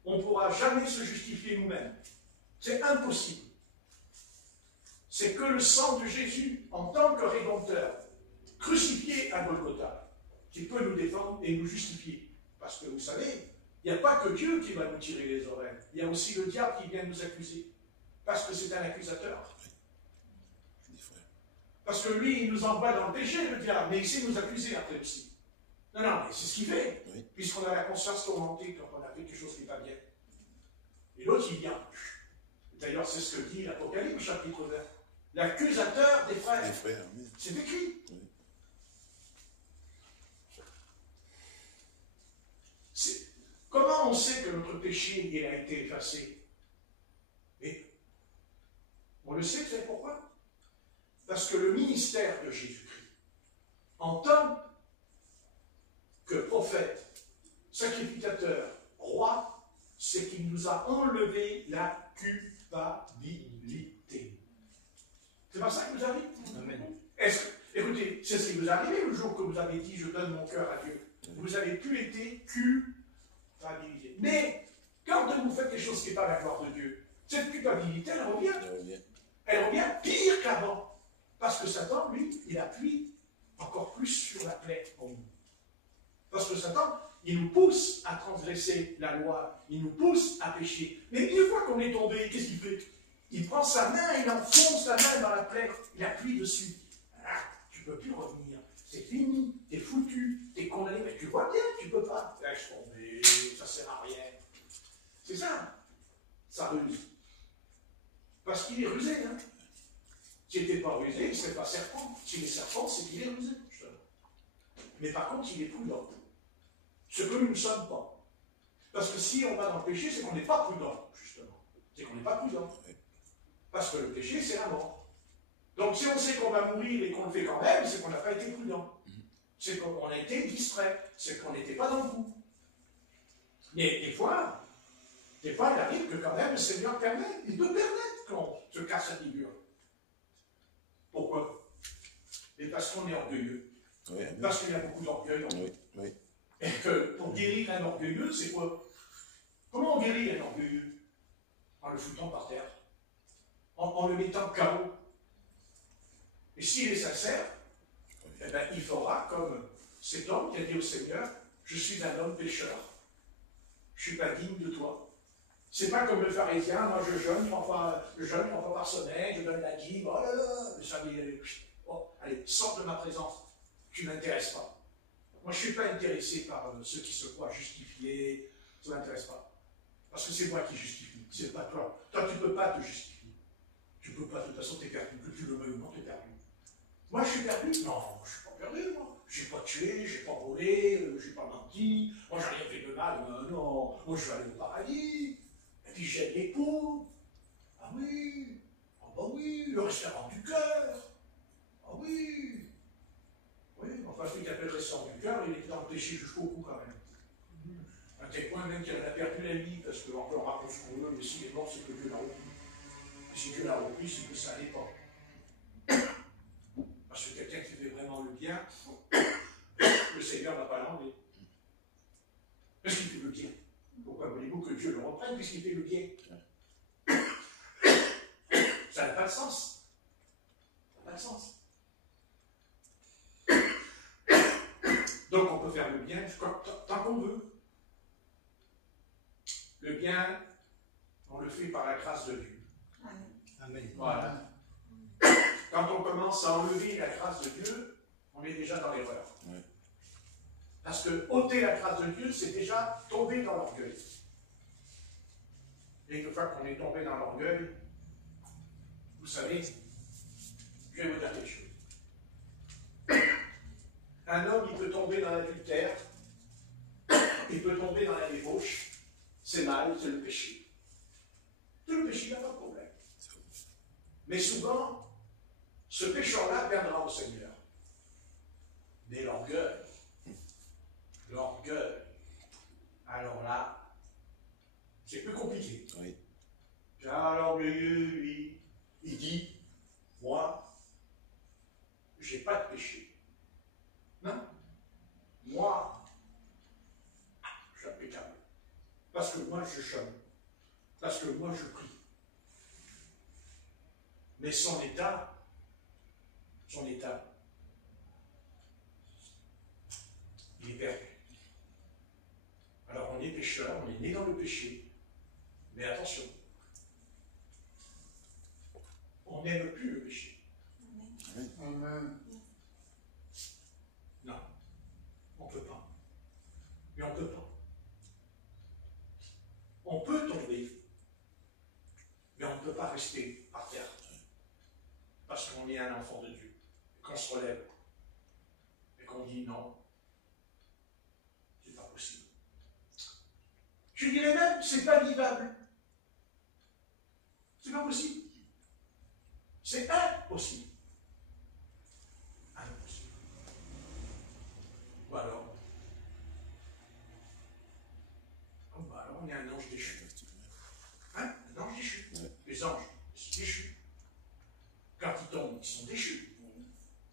on ne pourra jamais se justifier nous-mêmes. C'est impossible. C'est que le sang de Jésus, en tant que Rédempteur, crucifié à Golgotha, qui peut nous défendre et nous justifier. Parce que vous savez, il n'y a pas que Dieu qui va nous tirer les oreilles. Il y a aussi le diable qui vient nous accuser. Parce que c'est un accusateur. Parce que lui, il nous envoie dans le péché, le diable, mais il sait nous accuser après aussi. Non, non, mais c'est ce qu'il fait, oui. Puisqu'on a la conscience tourmentée quand on a fait quelque chose qui n'est pas bien. Et l'autre, il vient. D'ailleurs, c'est ce que dit l'Apocalypse, chapitre 20. L'accusateur des frères. Oui. C'est écrit. Oui. Comment on sait que notre péché il a été effacé? Et on le sait, c'est pourquoi? Parce que le ministère de Jésus-Christ, en tant que prophète, sacrificateur, roi, c'est qu'il nous a enlevé la culpabilité. C'est pas ça qui vous arrive? Amen. Écoutez, c'est ce qui vous arrive le jour que vous avez dit « je donne mon cœur à Dieu ». Vous avez pu être culpabilisé. Mais quand vous faites quelque chose qui n'est pas la gloire de Dieu, cette culpabilité, elle revient. Elle revient pire qu'avant. Parce que Satan, lui, il appuie encore plus sur la plaie en nous. Parce que Satan, il nous pousse à transgresser la loi, il nous pousse à pécher. Mais une fois qu'on est tombé, qu'est-ce qu'il fait? Il prend sa main, il enfonce la main dans la plaie, il appuie dessus. Ah, tu ne peux plus revenir. C'est fini, t'es foutu, t'es condamné, mais tu vois bien, tu ne peux pas. Laisse tomber, ça ne sert à rien. C'est ça. Ça ruse. Parce qu'il est rusé, hein. S'il n'était pas rusé, il ne serait pas serpent. S'il est serpent, c'est qu'il est rusé, justement. Mais par contre, il est prudent. Ce que nous ne sommes pas. Parce que si on va dans le péché, c'est qu'on n'est pas prudent, justement. C'est qu'on n'est pas prudent. Parce que le péché, c'est la mort. Donc si on sait qu'on va mourir et qu'on le fait quand même, c'est qu'on n'a pas été prudent. C'est qu'on a été distrait. C'est qu'on n'était pas dans le coup. Mais des fois, il arrive que quand même le Seigneur permet, il peut permettre qu'on se casse la figure. Pourquoi? Et parce qu'on est orgueilleux. Oui, parce qu'il y a beaucoup d'orgueil en nous. Oui. Et que pour guérir un orgueilleux, c'est quoi? Comment on guérit un orgueilleux? En le foutant par terre. En le mettant KO. Et s'il est sincère, eh ben, il fera comme cet homme qui a dit au Seigneur, je suis un homme pécheur. Je ne suis pas digne de toi. C'est pas comme le pharisien, moi je jeûne 3 fois par semaine, je donne la dîme, oh là là, ça allez, sors de ma présence, tu ne m'intéresses pas. Moi je ne suis pas intéressé par ceux qui se croient justifiés, ça ne m'intéresse pas. Parce que c'est moi qui justifie, c'est pas toi. Toi tu ne peux pas te justifier. Tu ne peux pas, de toute façon tu es perdu, que tu le veuilles ou non, tu es perdu. Moi je suis perdu? Non, je ne suis pas perdu, moi. Je n'ai pas tué, je n'ai pas volé, je n'ai pas menti, moi j'ai rien fait de mal, non, moi je vais aller au paradis. Et puis j'aime les pauvres. Ah oui, ah bah oui, le restaurant du cœur. Ah oui. Oui, enfin celui qui appelle le restaurant du cœur, il était dans le péché jusqu'au bout quand même. À tel point même qu'il en a perdu la vie, parce qu'on peut raconter ce qu'on veut, mais s'il est mort, c'est que Dieu l'a repris. Et si Dieu l'a repris, c'est que ça n'allait pas. Parce que quelqu'un qui fait vraiment le bien, le Seigneur n'a pas l'enlevé. Parce qu'il fait le bien. Pourquoi voulez-vous que Dieu le reprenne puisqu'il fait le bien? Ça n'a pas de sens. Ça n'a pas de sens. Donc on peut faire le bien tant qu'on veut. Le bien, on le fait par la grâce de Dieu. Amen. Voilà. Quand on commence à enlever la grâce de Dieu, on est déjà dans l'erreur. Ouais. Parce que ôter la grâce de Dieu, c'est déjà tomber dans l'orgueil. Et une fois qu'on est tombé dans l'orgueil, vous savez, je vais vous dire quelque chose. Un homme, il peut tomber dans l'adultère, il peut tomber dans la débauche. c'est mal, c'est le péché. C'est le péché, il n'y a pas de problème. Mais souvent, ce pécheur-là viendra au Seigneur. Mais l'orgueil, alors là, c'est plus compliqué. Oui. Car l'orgueilleux, lui, il dit, moi, j'ai pas de péché. Non. Moi, je suis impeccable. Parce que moi, je chôme. Parce que moi, je prie. Mais son état, il est perdu. Alors on est pécheur, on est né dans le péché, mais attention, on n'aime plus le péché. Amen. Non, on ne peut pas. Mais on ne peut pas. On peut tomber, mais on ne peut pas rester par terre. Parce qu'on est un enfant de Dieu, et qu'on se relève, et qu'on dit non, c'est pas possible. Je dirais même, c'est pas vivable. C'est pas possible. C'est impossible. Impossible. Ou alors, on est un ange déchu. Hein? Un ange déchu. Ouais. Les anges, ils sont déchus. Quand ils tombent, ils sont déchus.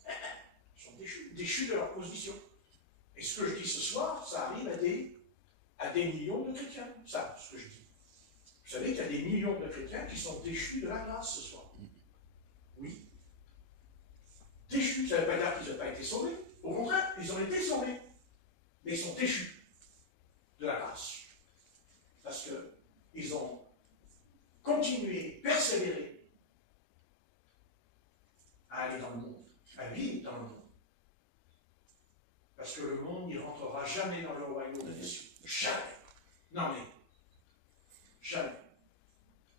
Ils sont déchus. Déchus de leur position. Et ce que je dis ce soir, ça arrive à des millions de chrétiens. Ça, ce que je dis. Vous savez qu'il y a des millions de chrétiens qui sont déchus de la grâce ce soir. Oui. Déchus, ça ne veut pas dire qu'ils n'ont pas été sauvés. Au contraire, ils ont été sauvés. Mais ils sont déchus de la grâce. Parce qu'ils ont continué, persévéré à aller dans le monde, à vivre dans le monde. Parce que le monde n'y rentrera jamais dans le royaume des cieux. Jamais. Non mais, jamais.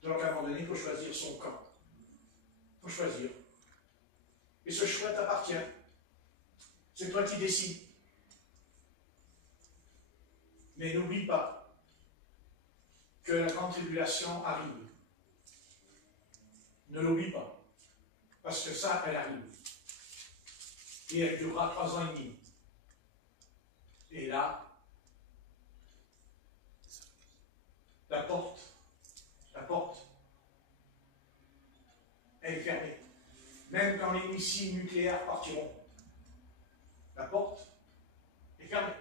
Donc à un moment donné, il faut choisir son camp. Il faut choisir. Et ce choix t'appartient. C'est toi qui décides. Mais n'oublie pas que la grande tribulation arrive. Ne l'oublie pas. Parce que ça, elle arrive. Et elle durera 3 ans et demi. Et là, la porte, elle est fermée. Même quand les missiles nucléaires partiront, la porte est fermée.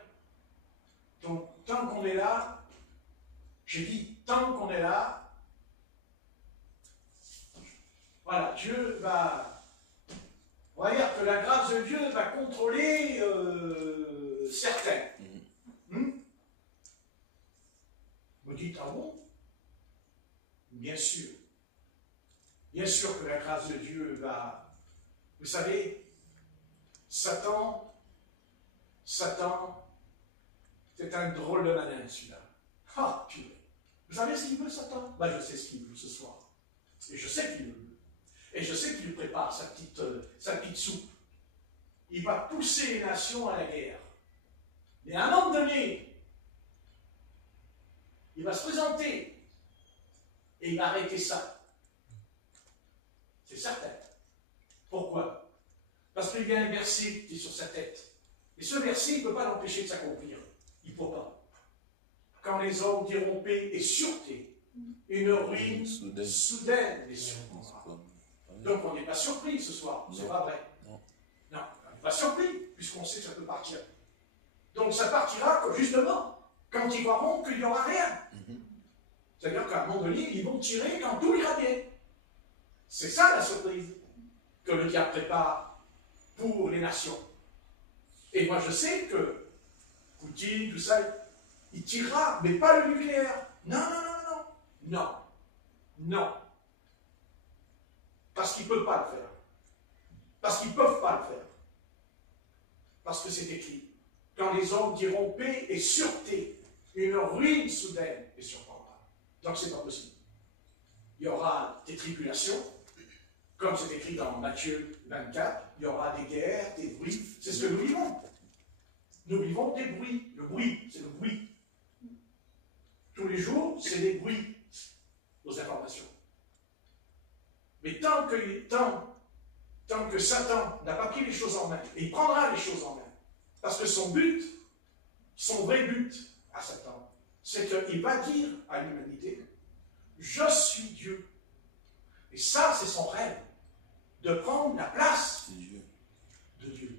Donc, tant qu'on est là, j'ai dit, tant qu'on est là, voilà, Dieu va, on va dire que la grâce de Dieu va contrôler certains. Vous dites, ah bon? Bien sûr. Bien sûr que la grâce de Dieu va... Vous savez, Satan, c'est un drôle de malin, celui-là. Ah, purée. Vous savez ce qu'il veut, Satan? Ben, je sais ce qu'il veut ce soir. Et je sais qu'il veut. Et je sais qu'il prépare sa petite soupe. Il va pousser les nations à la guerre. Mais à un moment donné, il va se présenter et il va arrêter ça. C'est certain. Pourquoi? Parce qu'il y a un verset qui est sur sa tête. Et ce verset, il ne peut pas l'empêcher de s'accomplir. Il ne peut pas. Quand les hommes diront paix et sûreté, une ruine soudaine les surprendra. Donc on n'est pas surpris ce soir, c'est pas vrai. Non, on n'est pas surpris, puisqu'on sait que ça peut partir. Donc ça partira justement quand ils verront qu'il n'y aura rien. C'est-à-dire qu'à un moment donné, ils vont tirer quand tout ira bien. C'est ça la surprise que le diable prépare pour les nations. Et moi je sais que Poutine, tout ça, il tirera, mais pas le nucléaire. Non. Parce qu'ils ne peuvent pas le faire. Parce qu'ils ne peuvent pas le faire. Parce que c'est écrit. Quand les hommes diront paix et sûreté, une ruine soudaine les surprendra. Donc c'est pas possible. Il y aura des tribulations, comme c'est écrit dans Matthieu 24, il y aura des guerres, des bruits. C'est ce que nous vivons. Nous vivons des bruits. Le bruit, c'est le bruit. Tous les jours, c'est des bruits, nos informations. Mais tant que Satan n'a pas pris les choses en main, et il prendra les choses en main, parce que son vrai but à Satan, c'est qu'il va dire à l'humanité, je suis Dieu. Et ça, c'est son rêve, de prendre la place de Dieu.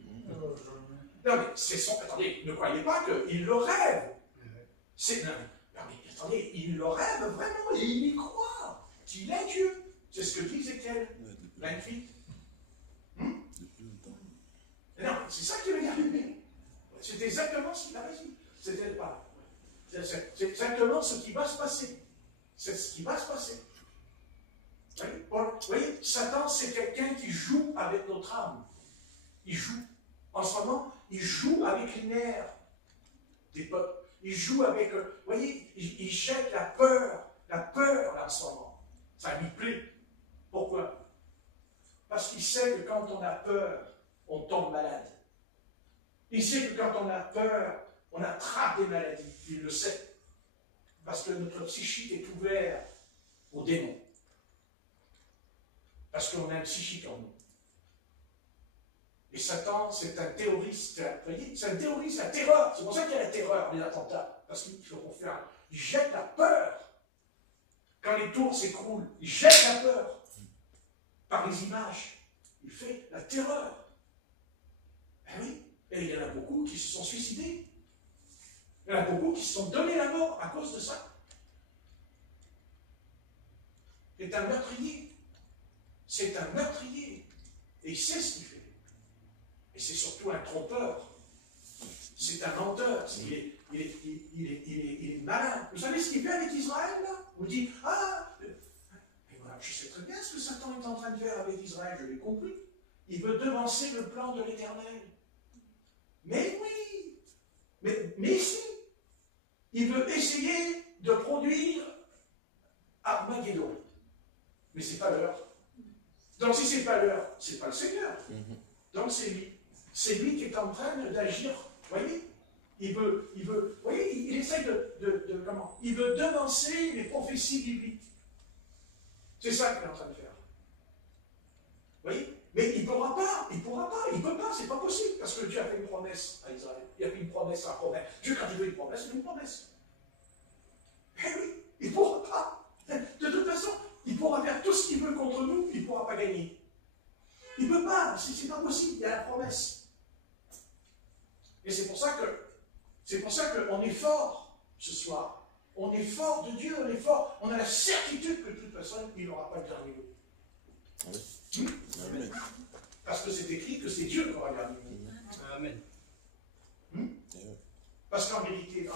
Non, mais c'est son... Attendez, ne croyez pas qu'il le rêve. Non, mais attendez, il le rêve vraiment, et il y croit qu'il est Dieu. C'est ce que dit Ézéchiel 28. Non, c'est ça qu'il veut dire. C'est exactement ce qu'il avait dit. C'est exactement ce qui va se passer. C'est ce qui va se passer. Vous voyez, Satan, c'est quelqu'un qui joue avec notre âme. Il joue. En ce moment, il joue avec les nerfs des peuples. Il joue avec... vous voyez, il jette la peur là, en ce moment. Ça lui plaît. Pourquoi? Parce qu'il sait que quand on a peur, on tombe malade. Il sait que quand on a peur, on attrape des maladies. Il le sait. Parce que notre psychique est ouvert aux démons. Parce qu'on a un psychique en nous. Et Satan, c'est un terroriste. Vous voyez, c'est un terroriste, la terreur. C'est pour ça qu'il y a la terreur, les attentats. Parce qu'il faut qu'on fasse. Il jette la peur. Quand les tours s'écroulent, il jette la peur. Par les images. Il fait la terreur. Ben oui. Et il y en a beaucoup qui se sont suicidés. Il y en a beaucoup qui se sont donné la mort à cause de ça. C'est un meurtrier. C'est un meurtrier. Et il sait ce qu'il fait. Et c'est surtout un trompeur. C'est un menteur. Il est malin. Vous savez ce qu'il fait avec Israël, là? Vous dites, et voilà, je sais très bien ce que Satan est en train de faire avec Israël, je l'ai compris. Il veut devancer le plan de l'Éternel. Mais oui! Mais si! Il veut essayer de produire Armageddon. Mais ce n'est pas l'heure. Donc si ce n'est pas l'heure, ce n'est pas le Seigneur. Donc c'est lui. C'est lui qui est en train d'agir. Vous voyez? Vous voyez, il essaie comment? Il veut devancer les prophéties bibliques. C'est ça qu'il est en train de faire. Vous voyez? Mais il ne pourra pas, il ne peut pas, c'est pas possible, parce que Dieu a fait une promesse à Israël. Il a fait une promesse à la promesse. Dieu, quand il veut une promesse, il fait une promesse. Eh oui, il ne pourra pas. De toute façon, il pourra faire tout ce qu'il veut contre nous, il ne pourra pas gagner. Il ne peut pas, c'est pas possible, il y a la promesse. Et c'est pour ça qu'on est fort ce soir. On est fort de Dieu, on est fort. On a la certitude que de toute façon, il n'aura pas le dernier mot. Amen. Parce que c'est écrit que c'est Dieu qui aura le dernier mot. Amen. Parce qu'en vérité,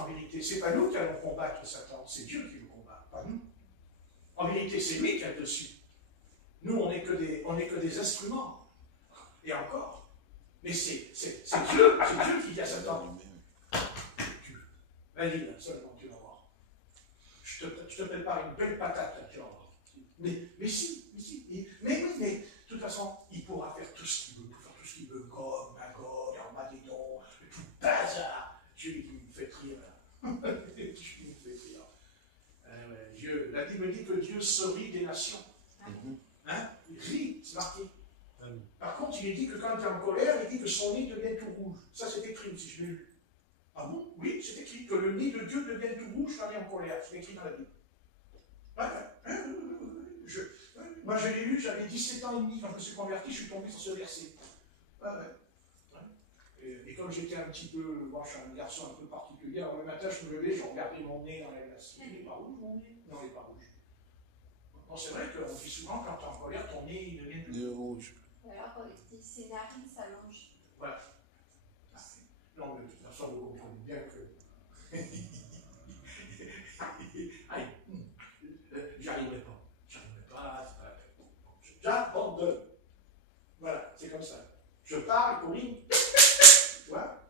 ce n'est pas nous qui allons combattre Satan, c'est Dieu qui le combat, pas nous. En vérité, c'est lui qui a le dessus. Nous, on n'est que des instruments. Et encore. Mais c'est Dieu qui dit à Satan. Vas-y, là, seulement, tu vas voir. Je te prépare une belle patate, là, tu vas voir. Mais si. Mais oui, mais de toute façon, il pourra faire tout ce qu'il veut, pour faire tout ce qu'il veut, Gog, Magog, Armageddon, tout bazar. Dieu, il me fait rire, là. Dieu, il me fait rire. Dieu, la Bible dit que Dieu se rit des nations. Hein? Il rit, c'est marqué. Par contre, il est dit que quand il est en colère, il dit que son nez devient tout rouge. Ça, c'est écrit aussi, je l'ai lu. Ah bon? Oui, c'est écrit que le nez de Dieu devient tout rouge quand il est en colère. C'est écrit dans la Bible. Moi, je l'ai lu, j'avais 17 ans et demi quand je me suis converti, je suis tombé sur ce verset. Et comme j'étais un petit peu, moi je suis un garçon un peu particulier, alors le matin je me levais, je regardais mon nez dans la glace. Il n'est pas rouge mon nez? Non, il n'est pas rouge. Bon, c'est vrai qu'on dit souvent quand tu es en colère, ton nez il devient rouge. Alors, ses narines s'allongent. Voilà. Non, mais de toute façon, vous comprenez bien que. Aïe, j'y arriverai pas. J'abandonne. Voilà, c'est comme ça. Je parle, Corinne. Tu vois?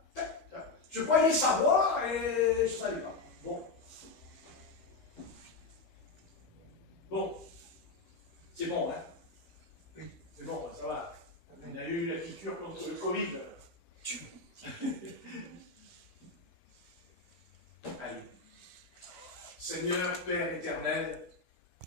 Je croyais savoir et je ne savais pas. Bon. C'est bon, hein? Oui, c'est bon, ça va. On a eu la piqûre contre le Covid. Allez. Seigneur, Père éternel,